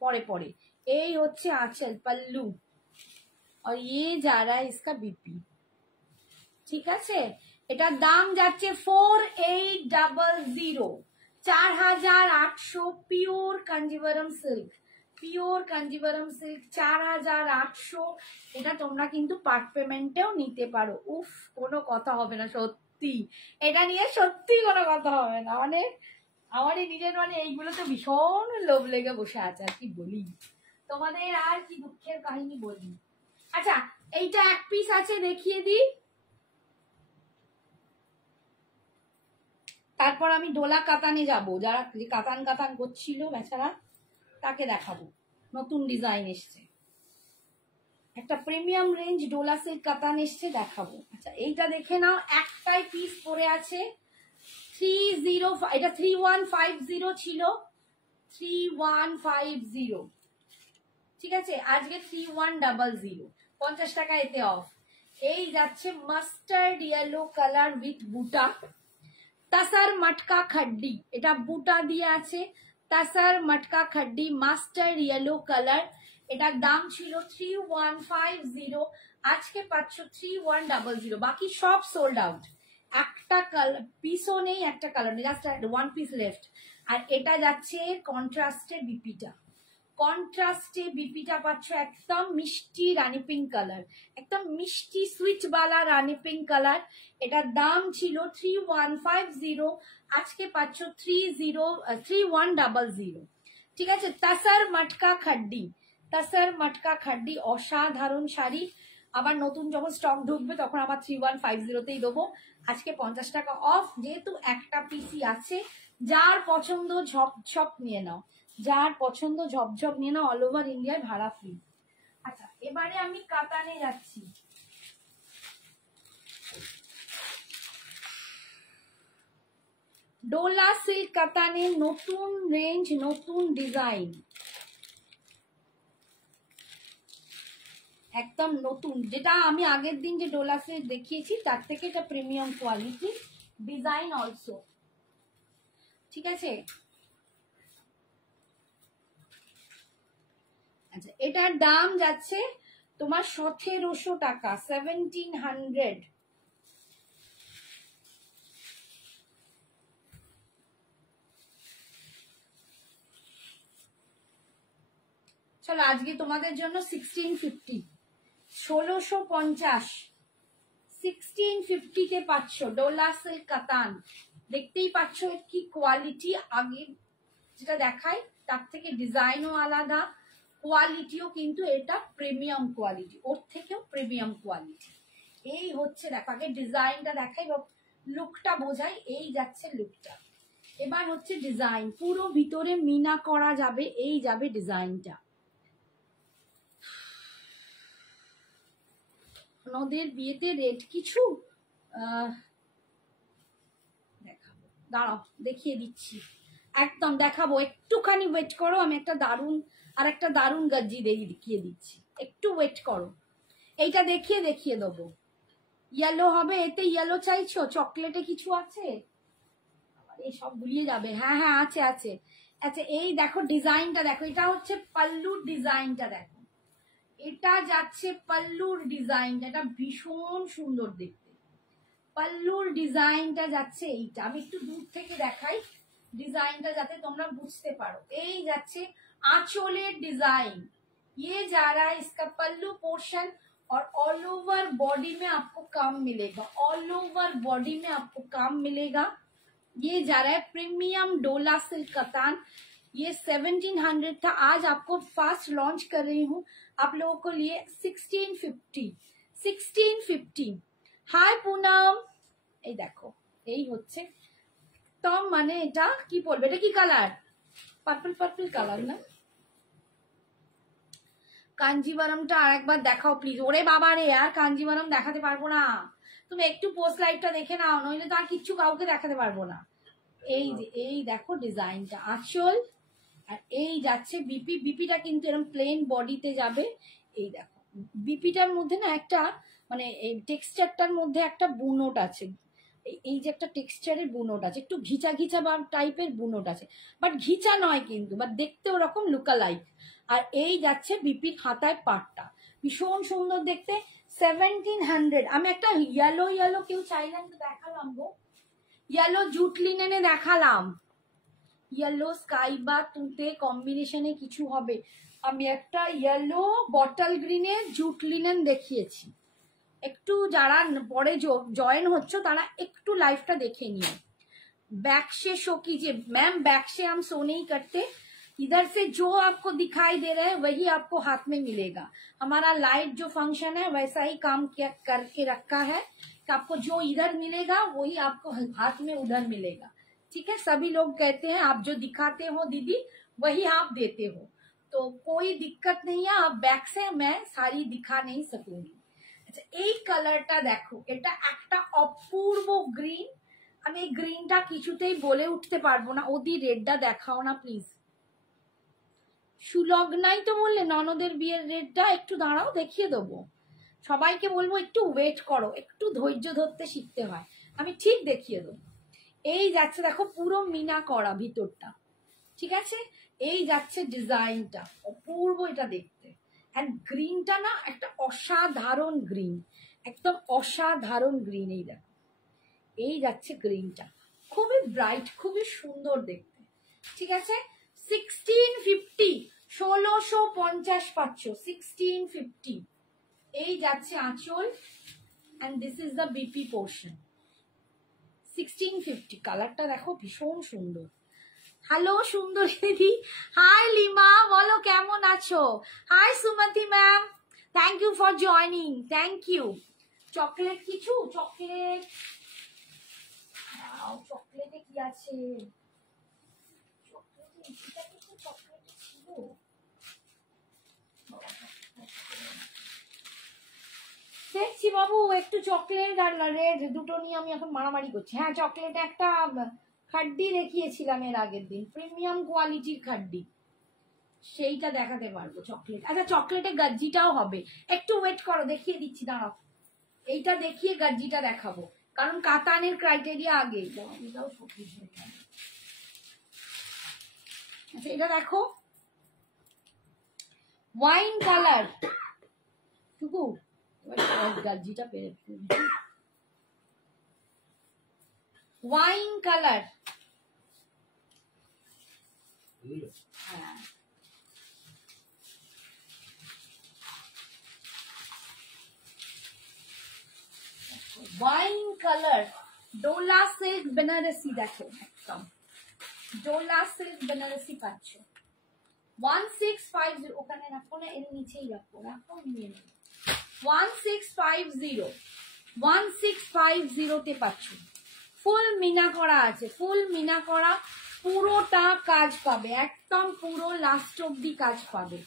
পরে পরে। এই হচ্ছে আঁচল, পাল্লু, আর ये जा रहा है इसका बीपी, ঠিক আছে। এটার দাম যাচ্ছে 4800, 4800, pure Kanjivaram silk, pure Kanjivaram silk 4800, এটা তোমরা কিন্তু পার্ট পেমেন্টেও নিতে পারো। উফ কোনো কথা হবে না সত্যি, এটা নিয়ে সত্যি কোনো কথা হবে না, মানে আমারই নিজের, মানে এইগুলো তো ভীষণ লোভ লেগে বসে আছে, আর কি বলি তোমাদের, আর কি দুঃখের কাহিনী বলি। আচ্ছা এইটা এক পিস আছে, দেখিয়ে দিই, তারপর আমি ডোলা কাতানে যাব, যারা কাতান কাতান করছিল বেচারা তাকে দেখাবো। নতুন ডিজাইন এসছে, একটা প্রিমিয়াম রেঞ্জ ডোলা সিল্ক কাতান এসছে, দেখাবো। আচ্ছা এইটা দেখে নাও, একটাই পিস পরে আছে 305, এটা 3150 ছিল, 3150, ঠিক আছে, আজকে 3100, 50 টাকা এতে অফ। এই যাচ্ছে মাস্টার্ড ইয়েলো কালার উইথ বুটা, তাসার মটকা খাড্ডি, এটা বুটা দিয়ে আছে, তাসার মটকা খাড্ডি মাস্টার্ড ইয়েলো কালার। এটার দাম ছিল 3150, আজকে পাচ্ছ 3100, বাকি সব সোল্ড আউট। একটা কালার পিসও নেই, একটা কালার নেই, জাস্ট ওয়ান পিস লেফট। আর এটা যাচ্ছে কন্ট্রাস্টে বিপিটা, কন্ট্রাস্টে বিপিটা পাচ্ছ একদম মিষ্টি রানী পিঙ্ক কালার, একদম মিষ্টি সুইচ বালা রানী পিঙ্ক কালার। এটার দাম ছিল 3150, আজকে পাচ্ছ 3100, ঠিক আছে। তাসার মটকা খাড্ডি, তাসার মটকা খাড্ডি অসাধারণ শাড়ি। আবার নতুন যখন স্টক ঢুকবে তখন আবার 3150তেই দেবো, আজকে 50 টাকা অফ, যেহেতু একটা পিসি আছে। যার পছন্দ ঝপঝপ নিয়ে নাও, যার পছন্দ ঝপঝপ নিয়ে নাও, অল ওভার ইন্ডিয়ায় ভাড়া ফ্রি। আচ্ছা এবারে আমি কাতানে যাচ্ছি, ডোলা সিল্ক কাতানের নতুন রেঞ্জ, নতুন ডিজাইন, একদম নতুন, যেটা আমি আগের দিন যে ডোলা সিল্ক দেখিয়েছি তার থেকে এটা প্রিমিয়াম কোয়ালিটি, ডিজাইন অলসো, ঠিক আছে। আচ্ছা এটার দাম যাচ্ছে তোমার 1700 টাকা, 1700। চলো আজকে তোমাদের জন্য 1650, 1650, 1650 কে পাচ্ছ ডোলা সিল্ক কাতান। দেখতেই পাচ্ছ কি কোয়ালিটি, আগে যেটা দেখাই তার থেকে ডিজাইনও আলাদা, কোয়ালিটিও কিন্তু এটা প্রিমিয়াম কোয়ালিটি, ওর থেকেও প্রিমিয়াম কোয়ালিটি। এই হচ্ছে দেখো, আগে ডিজাইনটা দেখাই বা লুকটা বোঝাই। এই যাচ্ছে লুকটা, এবার হচ্ছে ডিজাইন, পুরো ভিতরে মিনা করা যাবে, এই যাবে ডিজাইনটা। ওদের বিয়েতে রেট কিছু দেখাবো, দাঁড়াও দেখিয়ে দিচ্ছি, একদম দেখাবো, একটুখানি ওয়েট করো, আমি একটা দারুন আর একটা দারুন গজ্জি দেখিয়ে দিচ্ছি, একটু ওয়েট করো। এইটা দেখিয়ে দেবো, ইয়েলো হবে, এতে ইয়েলো চাইছো, চকলেটে কিছু আছে, এই সব গুলিয়ে যাবে, হ্যাঁ হ্যাঁ আছে আছে। আচ্ছা এই দেখো ডিজাইনটা দেখো, এটা হচ্ছে পাল্লুর ডিজাইনটা দেখো, এটা যাচ্ছে পাল্লুর ডিজাইনটা, এটা ভীষণ সুন্দর দেখতে, পাল্লুর ডিজাইনটা যাচ্ছে এইটা। আমি একটু দূর থেকে দেখাই ডিজাইনটা যাতে তোমরা বুঝতে পারো। এই যাচ্ছে आंचोलेर डिजाइन, ये जा रहा है इसका पल्लू पोर्शन, और ऑल ओवर बॉडी में आपको काम मिलेगा, ऑल ओवर बॉडी में आपको काम मिलेगा। ये जा रहा है प्रीमियम डोला सिल्क कतान, ये 1700 था, आज आपको फास्ट लॉन्च कर रही हूँ आप लोगों को लिए 1650। हाय पूनम, এই দেখো এই হচ্ছে একদম, মানে এটা কি বলবে, এটা কি কালার, পার্পল পার্পল কালার না। কাঞ্জিভারমটা আরেকবার দেখাও প্লিজ। ওরে বাবা রে, আর কাঞ্জিভারম দেখাতে পারবো না, তুমি একটু পোস্ট লাইভটা দেখে নাও, নইলে তো আর কিচ্ছু কাউকে দেখাতে পারবো না। এই যে এই দেখো ডিজাইনটা, আঁচল, আর এই যাচ্ছে বিপি, বিপিটা কিন্তু এরকম প্লেন বডিতে যাবে। এই দেখো বিপিটার মধ্যে না একটা মানে এই টেক্সচারটার মধ্যে একটা বুনোট আছে, এই যে একটা টেক্সচারের বুনোট আছে, একটু ঘিচা ঘিচা বা টাইপের বুনোট আছে, বাট ঘিচা নয় কিন্তু, বাট দেখতে ওরকম লুকালাইক। আর এই যাচ্ছে বিপির হাতায় পাটটা, ভীষণ সুন্দর দেখতে, 1700। আমি একটা ইয়েলো ইয়েলো কেউ চাইলাম তো দেখালাম গো, ইয়েলো জুট লিনেনে দেখালাম, ইয়েলো স্কাই বা তুতে কম্বিনেশনে কিছু হবে। আমি একটা ইয়েলো বটল গ্রিনের জুট লিনেন দেখিয়েছি, একটু যারা পরে জয়েন হচ্ছে তারা একটু লাইভটা দেখে নিও। बैक से शो कीजिए मैम, बैक से हम शो नहीं करते, इधर से जो आपको दिखाई दे रहा है वही आपको हाथ में मिलेगा। हमारा लाइव जो फंक्शन है वैसा ही काम करके रखा है कि आपको जो इधर मिलेगा वही आपको हाथ में उधर मिलेगा, ठीक है, सभी लोग कहते हैं आप जो दिखाते हो दीदी वही आप देते हो, तो कोई दिक्कत नहीं है, आप बैक से मैं सारी दिखा नहीं सकूंगी। আচ্ছা এই কালারটা দেখো, এটা একটা অপূর্ব গ্রিন। আমি এই গ্রিনটা কিছুতেই বলে উঠতে পারবো না। ওদি রেডটা দেখাও না প্লিজ। সুলগ্নাই তো বললে ননদের বিয়ের রেডটা, একটু দাঁড়াও দেখিয়ে দেবো। সবাইকে বলবো একটু ওয়েট করো, একটু ধৈর্য ধরতে শিখতে হয়, আমি ঠিক দেখিয়ে দেবো। এই যাচ্ছে দেখো পুরো মিনা করা ভিতরটা, ঠিক আছে। এই যাচ্ছে ডিজাইনটা, অপূর্ব এটা দেখতে। এন্ড গ্রিনটা না একটা অসাধারণ গ্রিন, একদম অসাধারণ গ্রিন। এই দেখো এই যাচ্ছে গ্রিনটা, খুবই ব্রাইট, খুবই সুন্দর দেখতে, ঠিক আছে। 1650, 1650 পাচ্ছ, 1650। এই যাচ্ছে আঁচল, and this is the BP portion. 1650, কালারটা দেখো ভীষণ সুন্দর। হ্যালো সুন্দর দিদি, হাই লিমা, বলো কেমন আছো? Hi Sumati ma'am, thank you for joining, thank you. Chocolate কিছু, চকলেট, চকলেটে কি আছে? চকলেট ছিল, দেখছি বাবু একটু চকলেট আর রেড দুটো নিয়ে আমি এখন মারামারি করছি। হ্যাঁ চকলেটে একটা খাড্ডি দেখিয়েছিলাম এর আগের দিন, প্রিমিয়াম কোয়ালিটির খাড্ডি, সেইটা দেখাতে পারবো চকলেট। আচ্ছা চকলেটে গাজ্জিটাও হবে, একটু ওয়েট করো দেখিয়ে দিচ্ছি, দাঁড়াও। এইটা দেখিয়ে গাজ্জিটা দেখাবো, কারণ কাতানের ক্রাইটেরিয়া আগে। আচ্ছা এটা দেখো ওয়াইন কালার, টুকু গাজ্জিটা পেরে wine colour, wine colour, Dola silk Benarasi, দেখো একদম ডোলা সিল্ক বেনারসি পাচ্ছ। 1650, ওখানে রাখো না, এর নিচেই রাখো, রাখো নিয়ে নেবো। 1650, 1650 তে পাচ্ছ। ফুল মিনা করা আছে, ফুল মিনা করা, পুরোটা কাজ পাবে, একদম পুরো লাস্ট অব্দি কাজ পাবে,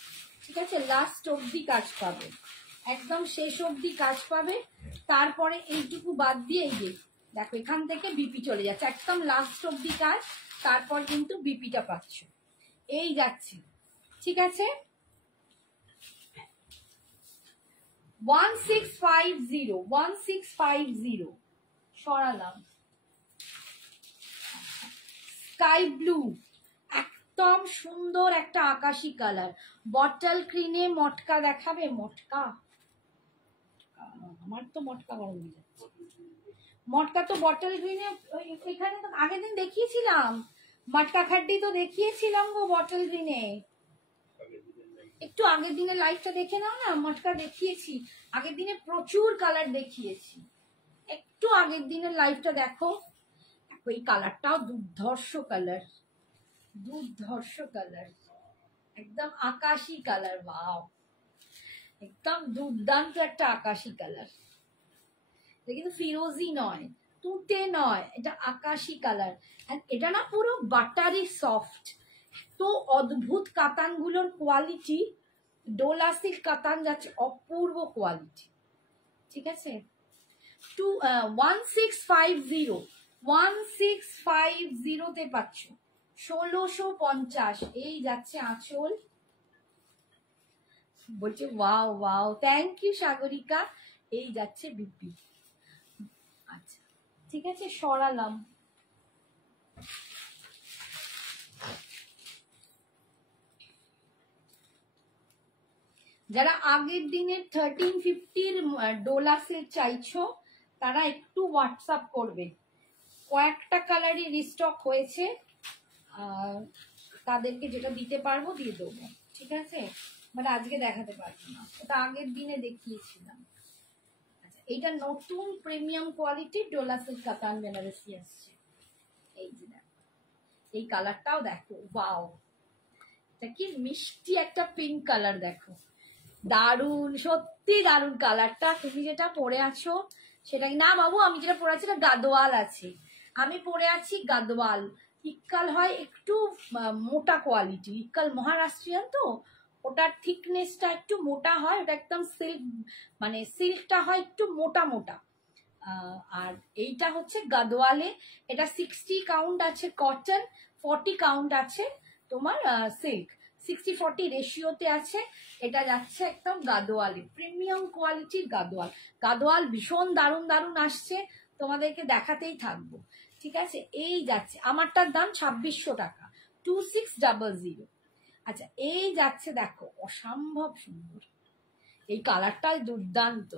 ঠিক আছে। লাস্ট অব্দি কাজ পাবে, একদম শেষ অব্দি কাজ পাবে। তারপরে এইটুকু বাদ দিয়ে এই যে দেখো এখান থেকে বিপি চলে যাচ্ছে, একদম লাস্ট অব্দি কাজ, তারপর কিন্তু বিপিটা পাচ্ছ। এই যাচ্ছে, ঠিক আছে। 1650, 1650 সরালাম। স্কাই ব্লু, একদম সুন্দর একটা আকাশি কালার, বটল গ্রিনে মটকা দেখাবে, মটকা, আমার তো মটকা গরম হয়ে যাচ্ছে। মটকা তো বটল গ্রিনে, এখানে তো আগের দিন দেখিয়েছিলাম, মটকা খাড্ডি তো দেখিয়েছিলাম গো বটল গ্রিনে। একটু আগের দিনের লাইভটা দেখে নাও না, মটকা দেখিয়েছি আগের দিনে, প্রচুর কালার দেখিয়েছি, একটু আগের দিনের লাইভটা দেখো। এই কালারটাও দুর্ধর্ষ কালার, দুর্ধর্ষ কালার, একদম আকাশি কালার, ওয়াও একদম দুর্দান্ত একটা আকাশি কালার। এটা কিন্তু ফিরোজি নয়, তুতে নয়, এটা আকাশি কালার। এটা না পুরো বাটারি সফট, তো অদ্ভুত কাতানগুলোর কোয়ালিটি, ডোলা সিল্ক কাতান যাচ্ছে, অপূর্ব কোয়ালিটি, ঠিক আছে। 1650, 1650 তে পাচ্ছ, 1650। এই যাচ্ছে আঁচল, বলছে wow wow, thank you Sagarika. এই যাচ্ছে বিপি, আচ্ছা ঠিক আছে সরালাম। যারা আগের দিনের 1350 ডোলা সিল্ক চাইছো তারা একটু হোয়াটসঅ্যাপ করবে, কয়েকটা কালারই রিস্টক হয়েছে, তাদেরকে যেটা দিতে পারবো দিয়ে দেবো, ঠিক আছে। বাট আজকে দেখাতে পারবো না, ওটা আগের দিনে দেখিয়েছিলাম। আচ্ছা এইটা নতুন প্রিমিয়াম কোয়ালিটির ডোলা সিল্ক কাতান বেনারসি আসছে। এই যে দেখো এই কালারটাও দেখো, ওয়াও এটা কি মিষ্টি একটা পিঙ্ক কালার, দেখো দারুন, সত্যি দারুন কালারটা। তুমি যেটা পরে আছো সেটা না বাবু, আমি যেটা পরে আছি এটা গাদোয়াল আছে, আমি পরে আছি গাদওয়াল। ইক্কাল হয় একটু মোটা কোয়ালিটি, ইক্কাল মহারাষ্ট্রিয়ান তো, ওটার থিকনেসটা একটু মোটা হয়, ওটা একদম সিল্ক, মানে সিল্কটা হয় একটু মোটা মোটা। আর এইটা হচ্ছে গাদওয়ালে, এটা 60 কাউন্ট আছে কটন, 40 কাউন্ট আছে তোমার সিল্ক, 60-40 রেশিওতে আছে। এটা যাচ্ছে একদম গাদওয়ালে, প্রিমিয়াম কোয়ালিটির গাদওয়াল। গাদওয়াল ভীষণ দারুণ দারুণ আসছে, তোমাদেরকে দেখাতেই থাকবো। ঠিক আছে, এই যাচ্ছে, আমারটার দাম 2600 টাকা, 2600। আচ্ছা, এই যাচ্ছে দেখো, অসম্ভব সুন্দর, এই কালারটা দুর্দান্ত।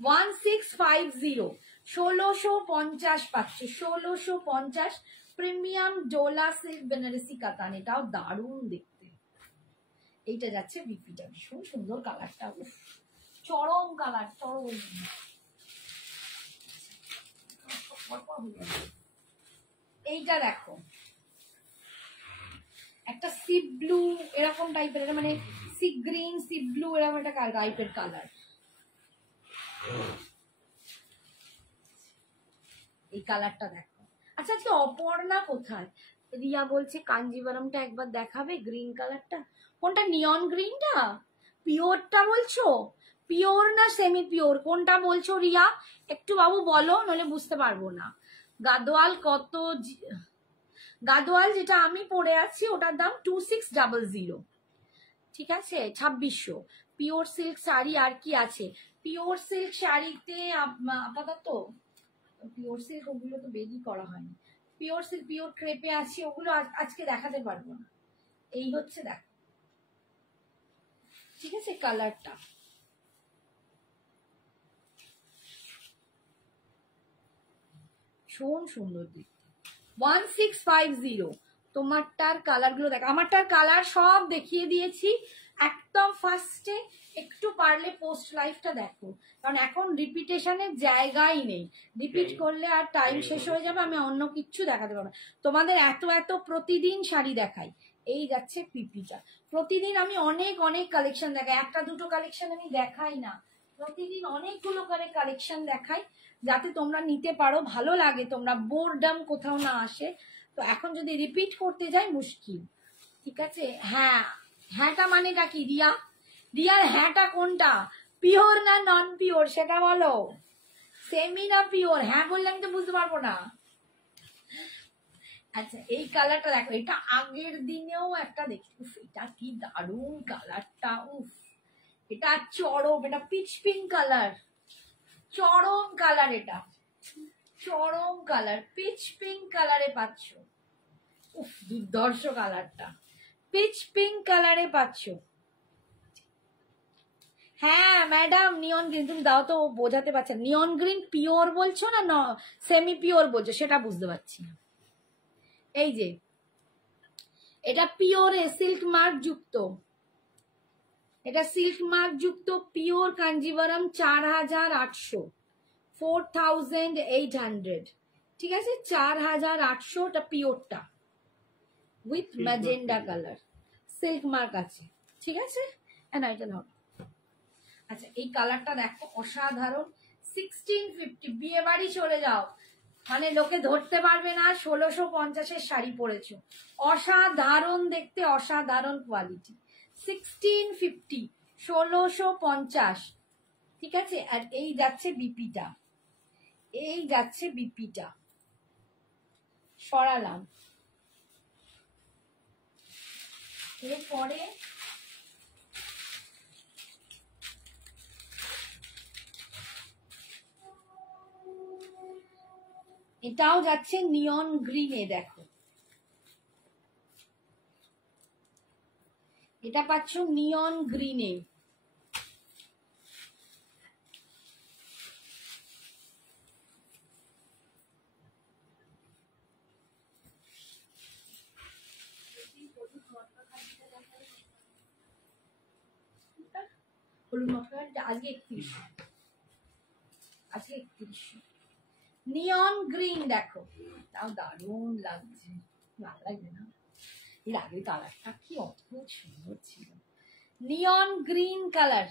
1650, 1650 পাচ্ছে, 1650 প্রিমিয়াম ডোলা সিল্ক বেনারসি কাতান, এটাও দারুণ দেখতে। এইটা যাচ্ছে বিপিটা, ভীষণ সুন্দর কালারটা, চরম কালার, চরম। এইটা দেখো, একটা সি ব্লু এরকম টাইপের, এটা মানে সি গ্রিন সি ব্লু এরকম একটা টাইপের কালার। এই কালারটা দেখো। আচ্ছা, আজকে অপর্ণা কোথায়? রিয়া বলছে কাঞ্জিভারমটা একবার দেখাবে, গ্রিন কালারটা। কোনটা? নিয়ন গ্রিনটা, পিওরটা বলছো? পিওর না সেমি পিওর, কোনটা বলছো রিয়া? একটু বাবু বলো, নইলে বুঝতে পারবো না। গাদওয়াল কত? গাদওয়াল যেটা আমি পরে আছি ওটার দাম 2600। ঠিক আছে, 2600। পিওর সিল্ক শাড়ি আর কি আছে? পিওর সিল্ক শাড়িতে আপাতত পিওর সিল্ক ওগুলো তো বেরি করা হয়নি। পিওর সিল্ক, পিওর ক্রেপে আছে, ওগুলো আজকে দেখাতে পারবো না। এই হচ্ছে দেখো, ঠিক আছে, কালারটা ভীষণ সুন্দর দেখতে। 1650। তোমারটার কালার গুলো দেখো, আমারটার কালার সব দেখিয়ে দিয়েছি একদম ফার্স্টে। একটু পারলে পোস্ট লাইফটা দেখো, কারণ এখন রিপিটেশনের জায়গাই নেই, রিপিট করলে আর টাইম শেষ হয়ে যাবে, আমি অন্য কিচ্ছু দেখাতে পারবো না তোমাদের। এত এত প্রতিদিন শাড়ি দেখাই। এই যাচ্ছে পিপিটা, প্রতিদিন আমি অনেক অনেক কালেকশন দেখাই, একটা দুটো কালেকশন আমি দেখাই না, প্রতিদিন অনেকগুলো করে কালেকশন দেখাই, যাতে তোমরা নিতে পারো, ভালো লাগে, তোমরা বোরডাম কোথাও না আসে। তো এখন যদি রিপিট করতে যাই মুশকিল। ঠিক আছে, হ্যাঁ, হ্যাঁটা মানেটা কি রিয়া? রিয়ার হ্যাঁটা কোনটা, পিওর না নন পিওর সেটা বলো, সেমি না পিওর? হ্যাঁ বললে আমি তো বুঝতে পারবো না। আচ্ছা, এই কালারটা দেখো, এটা আগের দিনেও একটা দেখি, উফ এটা কি দারুণ কালারটা, উফ এটা চরম, এটা পিচ পিঙ্ক কালার, চরম কালার, এটা চরম কালার, পিচ পিঙ্ক কালারে পাচ্ছ। উফ দুর্ধর্ষ কালারটা, পিচ পিঙ্ক কালারে পাচ্ছ। হ্যাঁ ম্যাডাম, নিয়ন গ্রিন, তুমি দাও তো, বোঝাতে পারছে। নিয়ন গ্রিন পিওর বলছো না সেমি পিওর বলছো, সেটা বুঝতে পারছি না। এই যে এটা পিওরে সিল্ক মার্ক যুক্ত, এটা সিল্ক মার্ক যুক্ত পিওর কাঞ্জিভারম, 4800, 4800। ঠিক আছে, 4800, এটা পিওরটা with magenta colour, silk mark আছে। ঠিক আছে, না এটা নাও। আচ্ছা, এই কালারটা দেখো, অসাধারণ। 1650, বিয়ে বাড়ি চলে যাও, মানে লোকে ধরতে পারবে না 1650-এর শাড়ি পরেছো। অসাধারণ দেখতে, অসাধারণ কোয়ালিটি। 1650, 1650। ঠিক আছে, আর এই যাচ্ছে বিপিটা, এই যাচ্ছে বিপিটা, সরালাম। এরপরে এটাও যাচ্ছে নিয়ন গ্রিনে, দেখো এটা পাচ্ছ নিয়ন গ্রিনে। হলুদ মটকা আজকে 31, আজকে 31। নিয়ন গ্রিন দেখো, তাও দারুণ লাগছে, ভালো লাগবে না? এর আগে কালারটা কি অদ্ভুত সুন্দর ছিল, নিয়ন গ্রিন কালার।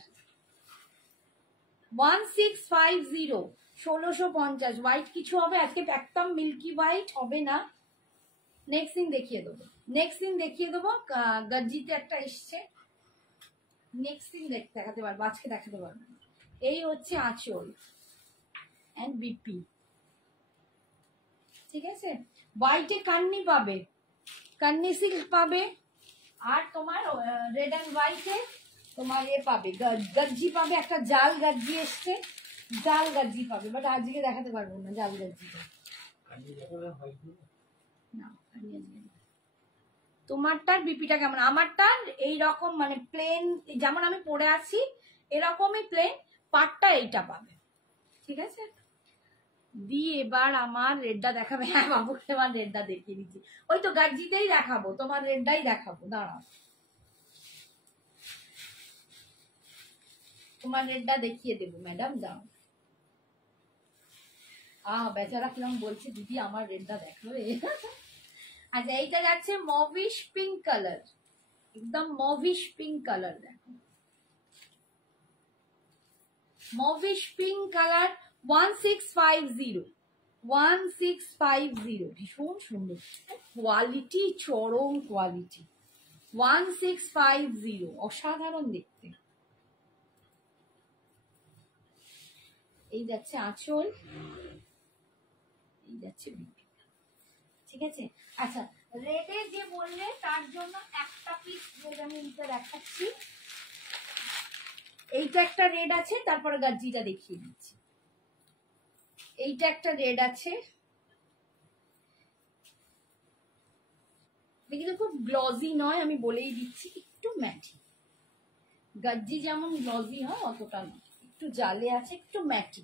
1650, 1650 হোয়াইট কিছু হবে আজকে, একদম মিল্কি হোয়াইট হবে না। নেক্সট দিন দেখিয়ে দেবো গজ্জিতে একটা এসছে, নেক্সট দিন দেখাতে পারবো, আজকে দেখাতে পারবো। এই হচ্ছে আঁচল এন্ড বিপি, ঠিক আছে। হোয়াইটে কান্নি পাবে, কান্নি সিল্ক পাবে, আর তোমার রেড অ্যান্ড হোয়াইটে তোমার পাবে গজ্জি পাবে, একটা জাল গজ্জি এসছে, জাল গজ্জি পাবে, বাট আজকে দেখাতে পারবো না জাল গজ্জিটা। তোমারটার বিপিটা কেমন? আমারটার এইরকম মানে প্লেন, যেমন আমি পরে আছি এরকমই প্লেন, পাটটা এইটা পাবে, ঠিক আছে। এবার আমার রেডটা দেখাবে। হ্যাঁ বাবু, আমার রেডটা দেখিয়ে দিচ্ছি, ওই তো গজ্জিতেই দেখাবো, তোমার রেডটাই দেখাবো, দাঁড়াও তোমার রেডটা দেখিয়ে দেবো ম্যাডাম, যাও। বেচারা কিরম বলছে, দিদি আমার রেডটা দেখাবে। আচ্ছা, এইটা যাচ্ছে মভিশ পিঙ্ক কালার, একদম মভিশ পিঙ্ক কালার, দেখো মভিশ পিঙ্ক কালার 1650, ভীষণ সুন্দর কোয়ালিটি, চরম কোয়ালিটি, 1650, অসাধারণ দেখতে। এই যাচ্ছে আঁচল, এই যাচ্ছে বিপি, ঠিক আছে। আচ্ছা, রেডে যে বললে তার জন্য একটা পিস রেড আমি এইটা দেখাচ্ছি, এইটা একটা রেড আছে, তারপরে গজ্জিটা দেখিয়ে দিচ্ছি। এইটা একটা রেড আছে, কিন্তু খুব গ্লজি নয়, আমি বলেই দিচ্ছি, একটু ম্যাটি, গজ্জি যেমন গ্লজি হয় অতটা নয়, একটু জালে আছে, একটু ম্যাটি।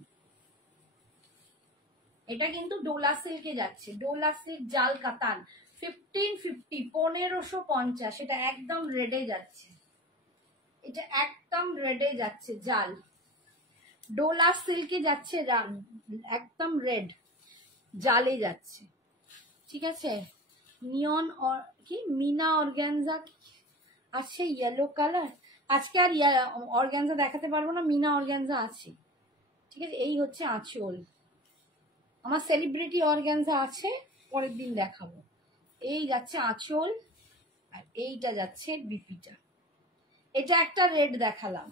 এটা কিন্তু ডোলা সিল্কে যাচ্ছে, ডোলা সিল্ক জাল কাতান 1550, 1550, এটা একদম রেডে যাচ্ছে, এটা একদম রেডে যাচ্ছে, জাল ডোলা সিল্কে যাচ্ছে, একদম রেড জালে যাচ্ছে, ঠিক আছে। নিয়ন কি মিনা অর্গানজা আছে, ইয়েলো কালার, আজকে আর অর্গানজা দেখাতে পারবো না, মিনা অর্গানজা আছে, ঠিক আছে। এই হচ্ছে আঁচল, আমার সেলিব্রিটি অর্গানজা আছে, পরের দিন দেখাবো। এই যাচ্ছে আঁচল, আর এইটা যাচ্ছে বিপিটা, এটা একটা রেড দেখালাম,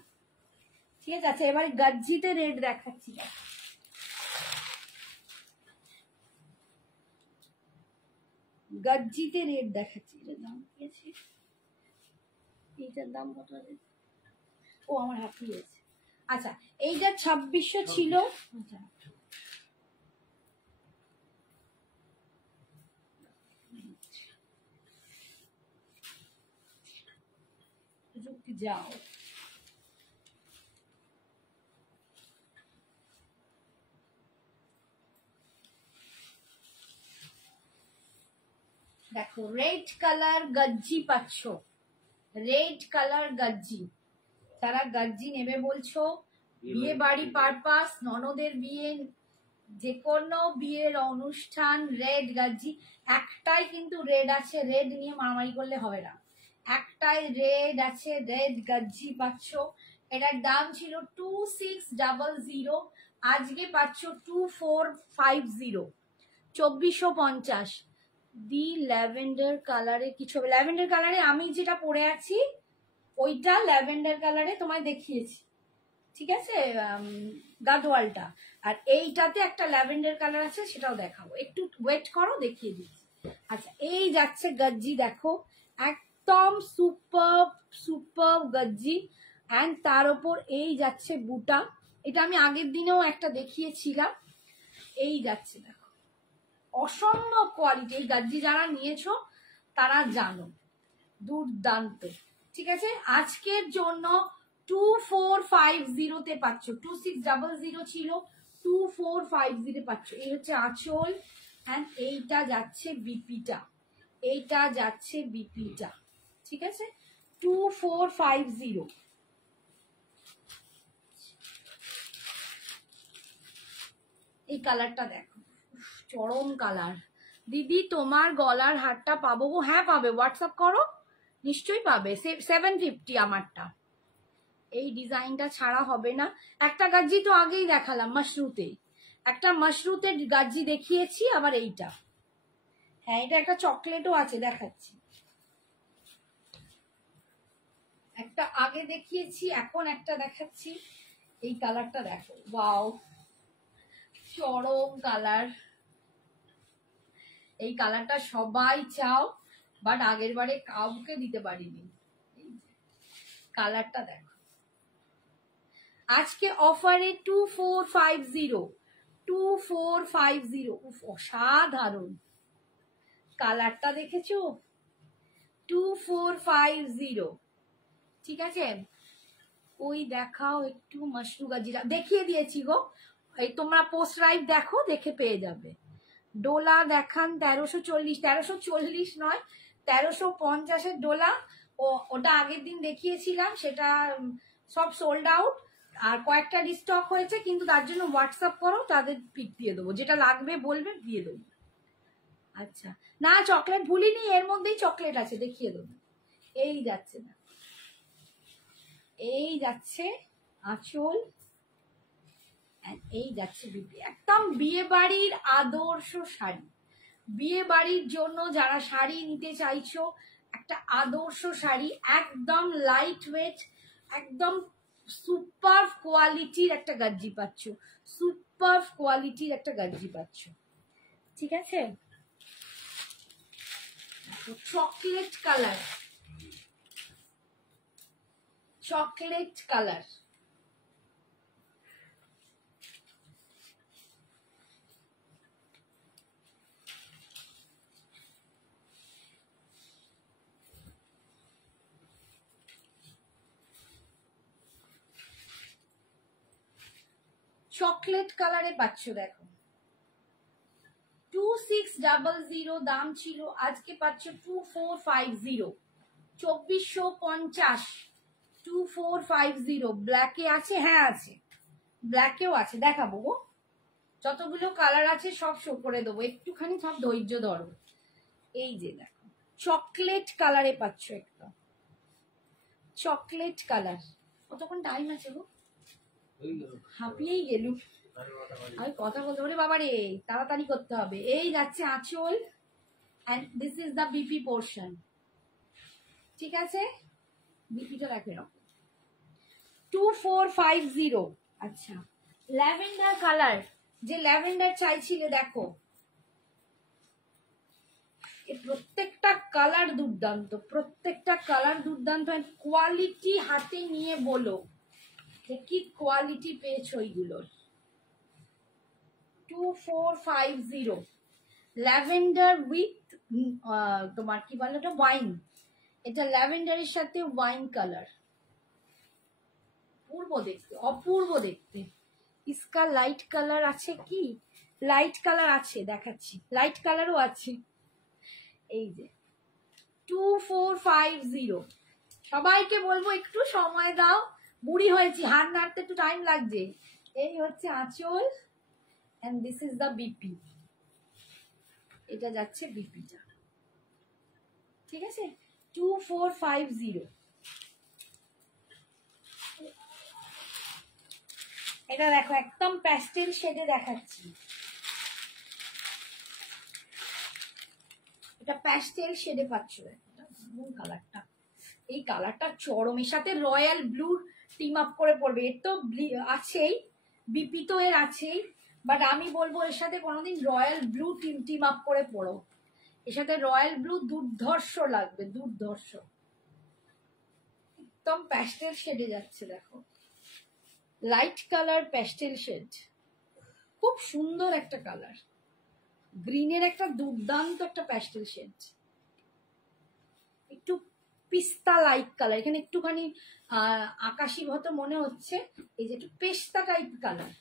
ঠিক আছে। আচ্ছা, এবার গজ্জিতে রেড দেখাচ্ছি, গজ্জিতে রেড দেখাচ্ছি, এটার দাম কি আছে, এইটার দাম কত আছে, ও আমার হাতে আছে। আচ্ছা, এইটা 2600 ছিল, আচ্ছা যাও, দেখো রেড কালার গজ্জি পাচ্ছ, রেড কালার গজ্জি, তারা গজ্জি নেবে বলছো, বিয়ে বাড়ি পারপাস, ননদের বিয়ে, যে কোনো বিয়ের অনুষ্ঠান, রেড গজ্জি, একটাই কিন্তু রেড আছে, রেড নিয়ে মারামারি করলে হবে না, একটাই রেড আছে, রেড গজ্জি পাচ্ছ। এটার দাম ছিল 2600, আজকে পাচ্ছ 2450, 2450। দি ল্যাভেন্ডার কালারে কিছু হবে, ল্যাভেন্ডার কালারে আমি যেটা পরে আছি ওইটা ল্যাভেন্ডার কালারে তোমায় দেখিয়েছি, ঠিক আছে, গাদওয়ালটা, আর এইটাতে একটা ল্যাভেন্ডার কালার আছে, সেটাও দেখাবো, একটু ওয়েট করো, দেখিয়ে দিচ্ছি। আচ্ছা, এই যাচ্ছে গজ্জি, দেখো একদম সুপার সুপার গজ্জি, অ্যান্ড তার উপর এই যাচ্ছে বুটা, এটা আমি আগের দিনেও একটা দেখিয়েছিলাম, এই যাচ্ছে, দেখো অসম্ভব কোয়ালিটি, এই গজ্জি যারা নিয়েছো তারা জানো, দুর্দান্ত, ঠিক আছে। আজকের জন্য 2450 পাচ্ছ, 2600 ছিল, 2450 পাচ্ছ। এই হচ্ছে আঁচল, এন্ড এইটা যাচ্ছে বিপিটা, এইটা যাচ্ছে বিপিটা, ঠিক আছে, 2450। এই কালারটা দেখো, চরম কালার। দিদি তোমার গলার হারটা পাবো? হ্যাঁ পাবে, হোয়াটসঅ্যাপ করো, নিশ্চয়ই পাবে, 750 আমারটা। এই ডিজাইনটা ছাড়া হবে না, একটা গজ্জি তো আগেই দেখালাম মাশরুতে, একটা মাশরুতে গাজি দেখিয়েছি, আবার এইটা। হ্যাঁ, এটা একটা চকলেটও আছে, দেখাচ্ছি। একটা আগে দেখিয়েছি, এখন একটা দেখাচ্ছি। এই কালারটা দেখো, ওয়াও, চরম কালার। এই কালারটা সবাই চাও, বাট আগের বারে কাউকে দিতে পারিনি। কালারটা দেখো। আজকে অফারে 2450, 2450। উফ, অসাধারণ কালারটা, দেখেছো? 2450, ঠিক আছে। ওই দেখাও একটু মাশরু গাজিরা দেখিয়ে দিয়েছি গো, এই তোমরা পোস্ট রাইভ দেখো, দেখে পেয়ে যাবে। ডোলা দেখান 1340, 1340 নয়, 1350-এর ডোলা। ওটা আগের দিন দেখিয়েছিলাম, সেটা সব সোল্ড আউট, আর কয়েকটা রিস্টক হয়েছে, কিন্তু তার জন্য হোয়াটসঅ্যাপ করো, তাদের পিক দিয়ে দেবো, যেটা লাগবে বলবে, দিয়ে দেবো। আচ্ছা, না চকলেট ভুলিনি, এর মধ্যেই চকলেট আছে, দেখিয়ে দেবো। এই যাচ্ছে না, এই যাচ্ছে আঁচল, এই যাচ্ছে বিপি। একদম বিয়ে বাড়ির আদর্শ শাড়ি, বিয়ে বাড়ির জন্য যারা শাড়ি নিতে চাইছো, একটা আদর্শ শাড়ি, একদম লাইট ওয়েট, একদম সুপার কোয়ালিটির একটা গাজ্জি পাচ্ছ, সুপার কোয়ালিটির একটা গাজ্জি পাচ্ছ, ঠিক আছে। Chocolate colour, chocolate colour, chocolate কালারে পাচ্ছ, দেখো 2600 দাম ছিল, আজকে পাচ্ছ 2450, 2450, 2450। ব্ল্যাকে আছে, হ্যাঁ আছে, ব্ল্যাকেও আছে, দেখাবো গো, যতগুলো কালার আছে সব শো করে দেবো, একটুখানি সব ধৈর্য ধরো। এই যে দেখো, চকলেট কালারে পাচ্ছ, একটা চকলেট কালার। কতক্ষণ টাইম আছে গো? হাঁপিয়েই গেলুম আমি কথা বলতে পারি, বাবা রে, তাড়াতাড়ি করতে হবে। এই যাচ্ছে আঁচল, and this is the BP portion, ঠিক আছে। বিপিটা রাখে রাখো, 2450। আচ্ছা, ল্যাভেন্ডার কালার, যে ল্যাভেন্ডার চাইছিলে, দেখো প্রত্যেকটা কালার দুর্দান্ত, প্রত্যেকটা কালার দুর্দান্ত। কোয়ালিটি হাতে নিয়ে বলো কি কোয়ালিটি পেয়েছো এইগুলোর। 2450, ল্যাভেন্ডার উইথ তোমার কি বলে এটা, ওয়াইন। এটা ল্যাভেন্ডারের সাথে ওয়াইন কালার, অপূর্ব দেখতে, অপূর্ব দেখতে। ইসকা লাইট কালার আছে কি? লাইট কালার আছে, দেখাচ্ছি, লাইট কালারও আছে। এই যে 2450। সবাইকে বলবো একটু সময় দাও, বুড়ি হয়েছি, হাত নাড়তে একটু টাইম লাগছে। এই হচ্ছে আঁচল, and this is the BP. এটা যাচ্ছে বিপিটা, ঠিক আছে। 2450। এটা দেখো, একদম প্যাস্টেল শেডে দেখাচ্ছি, এটা প্যাস্টেল শেডে পাচ্ছ। কালারটা, এই কালারটা চরম, এর সাথে রয়্যাল ব্লু টিম আপ করে পড়বে। এর তো আছেই, বিপি তো এর আছেই, বাট আমি বলবো এর সাথে কোনোদিন রয়্যাল ব্লু টিম আপ করে পড়ো। এর সাথে রয়্যাল ব্লু দুর্ধর্ষ লাগবে, দুর্ধর্ষ। একদম প্যাস্টেল শেডে যাচ্ছে, দেখো লাইট কালার প্যাস্টেল শেড, খুব সুন্দর একটা কালার, গ্রিনের একটা দুর্দান্ত একটা প্যাস্টেল শেড, একটু পিস্তা লাইট কালার, এখানে একটুখানি আকাশি মতো মনে হচ্ছে, এই যে একটু পেস্তা টাইপ কালার,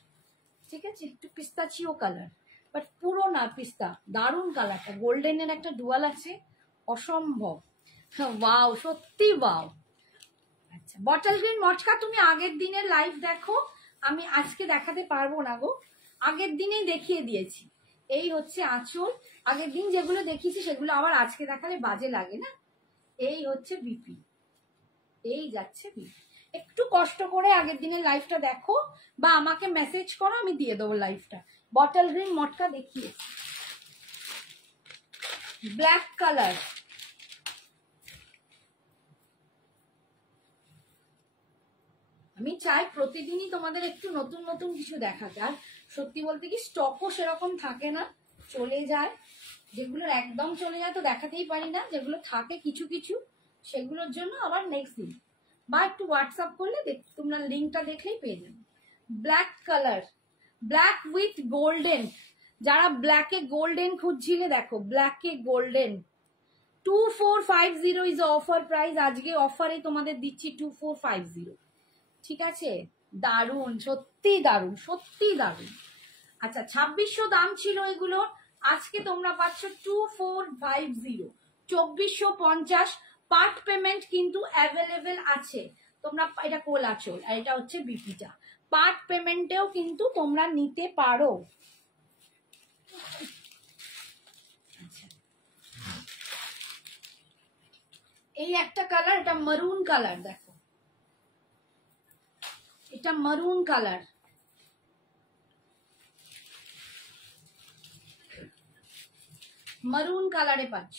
ঠিক আছে, একটু পিস্তাচিও কালার, বাট পুরো না পিস্তা। দারুণ কালারটা, গোল্ডেনের একটা ডুয়াল আছে, অসম্ভব, ওয়াও, সত্যি ওয়াও। আচ্ছা, বটল গ্রিন মটকা তুমি আগের দিনের লাইভ দেখো, আমি আজকে দেখাতে পারবো না গো, আগের দিনেই দেখিয়ে দিয়েছি। এই হচ্ছে আঁচল, আগের দিন যেগুলো দেখিয়েছি সেগুলো আবার আজকে দেখালে বাজে লাগে না। এই হচ্ছে বিপি, এই যাচ্ছে বিপি। একটু কষ্ট করে আগের দিনের লাইভটা দেখো, বা আমাকে মেসেজ করো, আমি দিয়ে দেবো লাইভটা, বটল গ্রিন মটকা দেখিয়ে, ব্ল্যাক কালার, আমি চাই প্রতিদিনই তোমাদের একটু নতুন নতুন কিছু দেখাতে। আর সত্যি বলতে কি স্টকও সেরকম থাকে না, চলে যায়। যেগুলো একদম চলে যায় তো দেখাতেই পারি না, যেগুলো থাকে কিছু কিছু সেগুলোর জন্য আবার নেক্সট দিন বা একটু হোয়াটসঅ্যাপ করলে তোমরা লিঙ্কটা দেখলেই পেয়ে যাবে। Black colour, black with golden, যারা ব্ল্যাকে গোল্ডেন খুঁজছিলে দেখো ব্ল্যাকে গোল্ডেন 2450 ইজ অফার প্রাইস। আজকে অফারে তোমাদের দিচ্ছি 2450, ঠিক আছে? দারুণ, সত্যি দারুণ, সত্যি দারুণ। আচ্ছা 2600 দাম ছিল এগুলো, আজকে তোমরা পাচ্ছ 2450, 2450। পার্ট পেমেন্ট কিন্তু অ্যাভেলেবেল আছে, তোমরা এটা কোলাচল আর এটা হচ্ছে বিপিটা, পার্ট পেমেন্টেও কিন্তু তোমরা নিতে পারো। এই একটা কালার, এটা মারুন কালার, দেখো এটা মারুন কালার, মারুন কালারে পাচ্ছ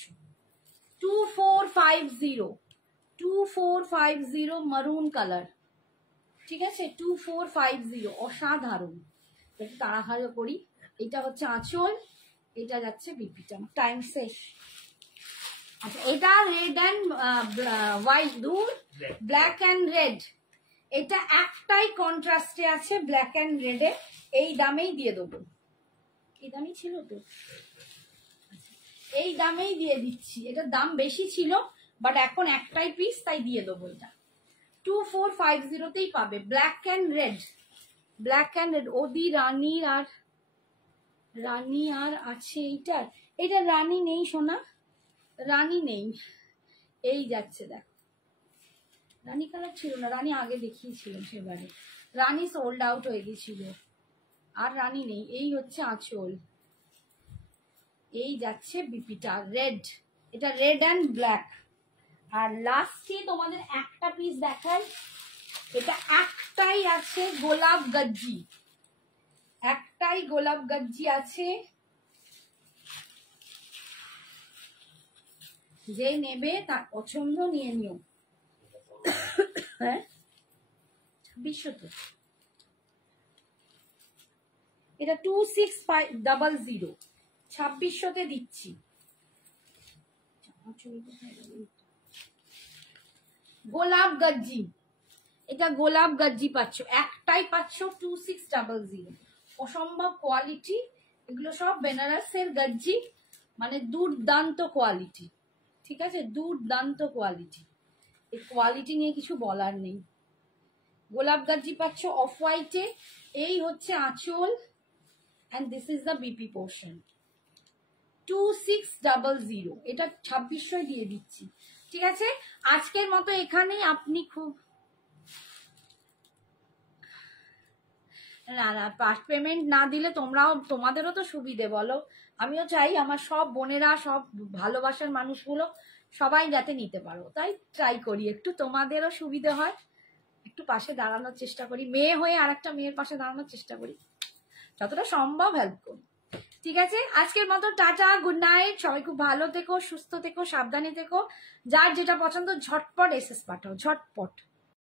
2450, 2450 মারুন কালার, ঠিক আছে? 2450, অসাধারণ। একটু তাড়াহুড়ো করি। এটা হচ্ছে আঁচল, এটা যাচ্ছে বিপিটা, টাইম শেষ। আচ্ছা এটা রেড অ্যান্ড হোয়াইট, দূর ব্ল্যাক অ্যান্ড রেড, এটা একটাই কন্ট্রাস্টে আছে ব্ল্যাক অ্যান্ড রেডে, এই দামেই দিয়ে দেবো। এই দামই ছিল তো, এই দামেই দিয়ে দিচ্ছি। এটার দাম বেশি ছিল বাট এখন একটাই পিস তাই দিয়ে দেবো। এটা 2450তেই পাবে, black and red, black and red. ওদি রানীর আর রানী আর আছে এইটার, এটা রানী নেই সোনা, রানী নেই, এই যাচ্ছে দেখ। রানী কালার ছিল না, রানী আগে দেখিয়েছিলাম সেবারে, রানী সোল্ড আউট হয়ে গেছিল, আর রানী নেই। এই হচ্ছে আঁচল, এই যাচ্ছে বিপিটা রেড, এটা রেড অ্যান্ড ব্ল্যাক। আর লাস্টে তোমাদের একটা পিস দেখাই, এটা একটাই আছে গোলাপ গজ্জি, একটাই গোলাপ গজ্জি আছে, যে নেবে তার পছন্দ নিয়ে নিও। হ্যাঁ 2600 তো, এটা 2600, 2600তে দিচ্ছি। গোলাপ গজ্জি, এটা গোলাপ গজ্জি পাচ্ছ, একটাই পাচ্ছ 2600, অসম্ভব কোয়ালিটি। এগুলো সব বেনারসের গজ্জি, মানে দুর্দান্ত কোয়ালিটি, ঠিক আছে? দুর্দান্ত কোয়ালিটি, এই কোয়ালিটি নিয়ে কিছু বলার নেই। গোলাপ গজ্জি পাচ্ছ অফ হোয়াইটে, এই হচ্ছে আঁচল and this is the BP portion, 2600, এটা 2600 দিয়ে দিচ্ছি, ঠিক আছে? আজকের মতো এখানেই। আপনি খুব না না পার্ট পেমেন্ট না দিলে তোমাদেরও তো সুবিধে বলো, আমিও চাই আমার সব বোনেরা, সব ভালোবাসার মানুষগুলো সবাই যাতে নিতে পারো, তাই ট্রাই করি একটু তোমাদেরও সুবিধে হয়, একটু পাশে দাঁড়ানোর চেষ্টা করি, মেয়ে হয়ে আর একটা মেয়ের পাশে দাঁড়ানোর চেষ্টা করি, যতটা সম্ভব হেল্প করি, ঠিক আছে? আজকের মতো টাটা, গুড নাইট, সবাই খুব ভালো থেকো, সুস্থ থেকো, সাবধানে থেকো। যার যেটা পছন্দ ঝটপট এসএস পাঠাও, ঝটপট।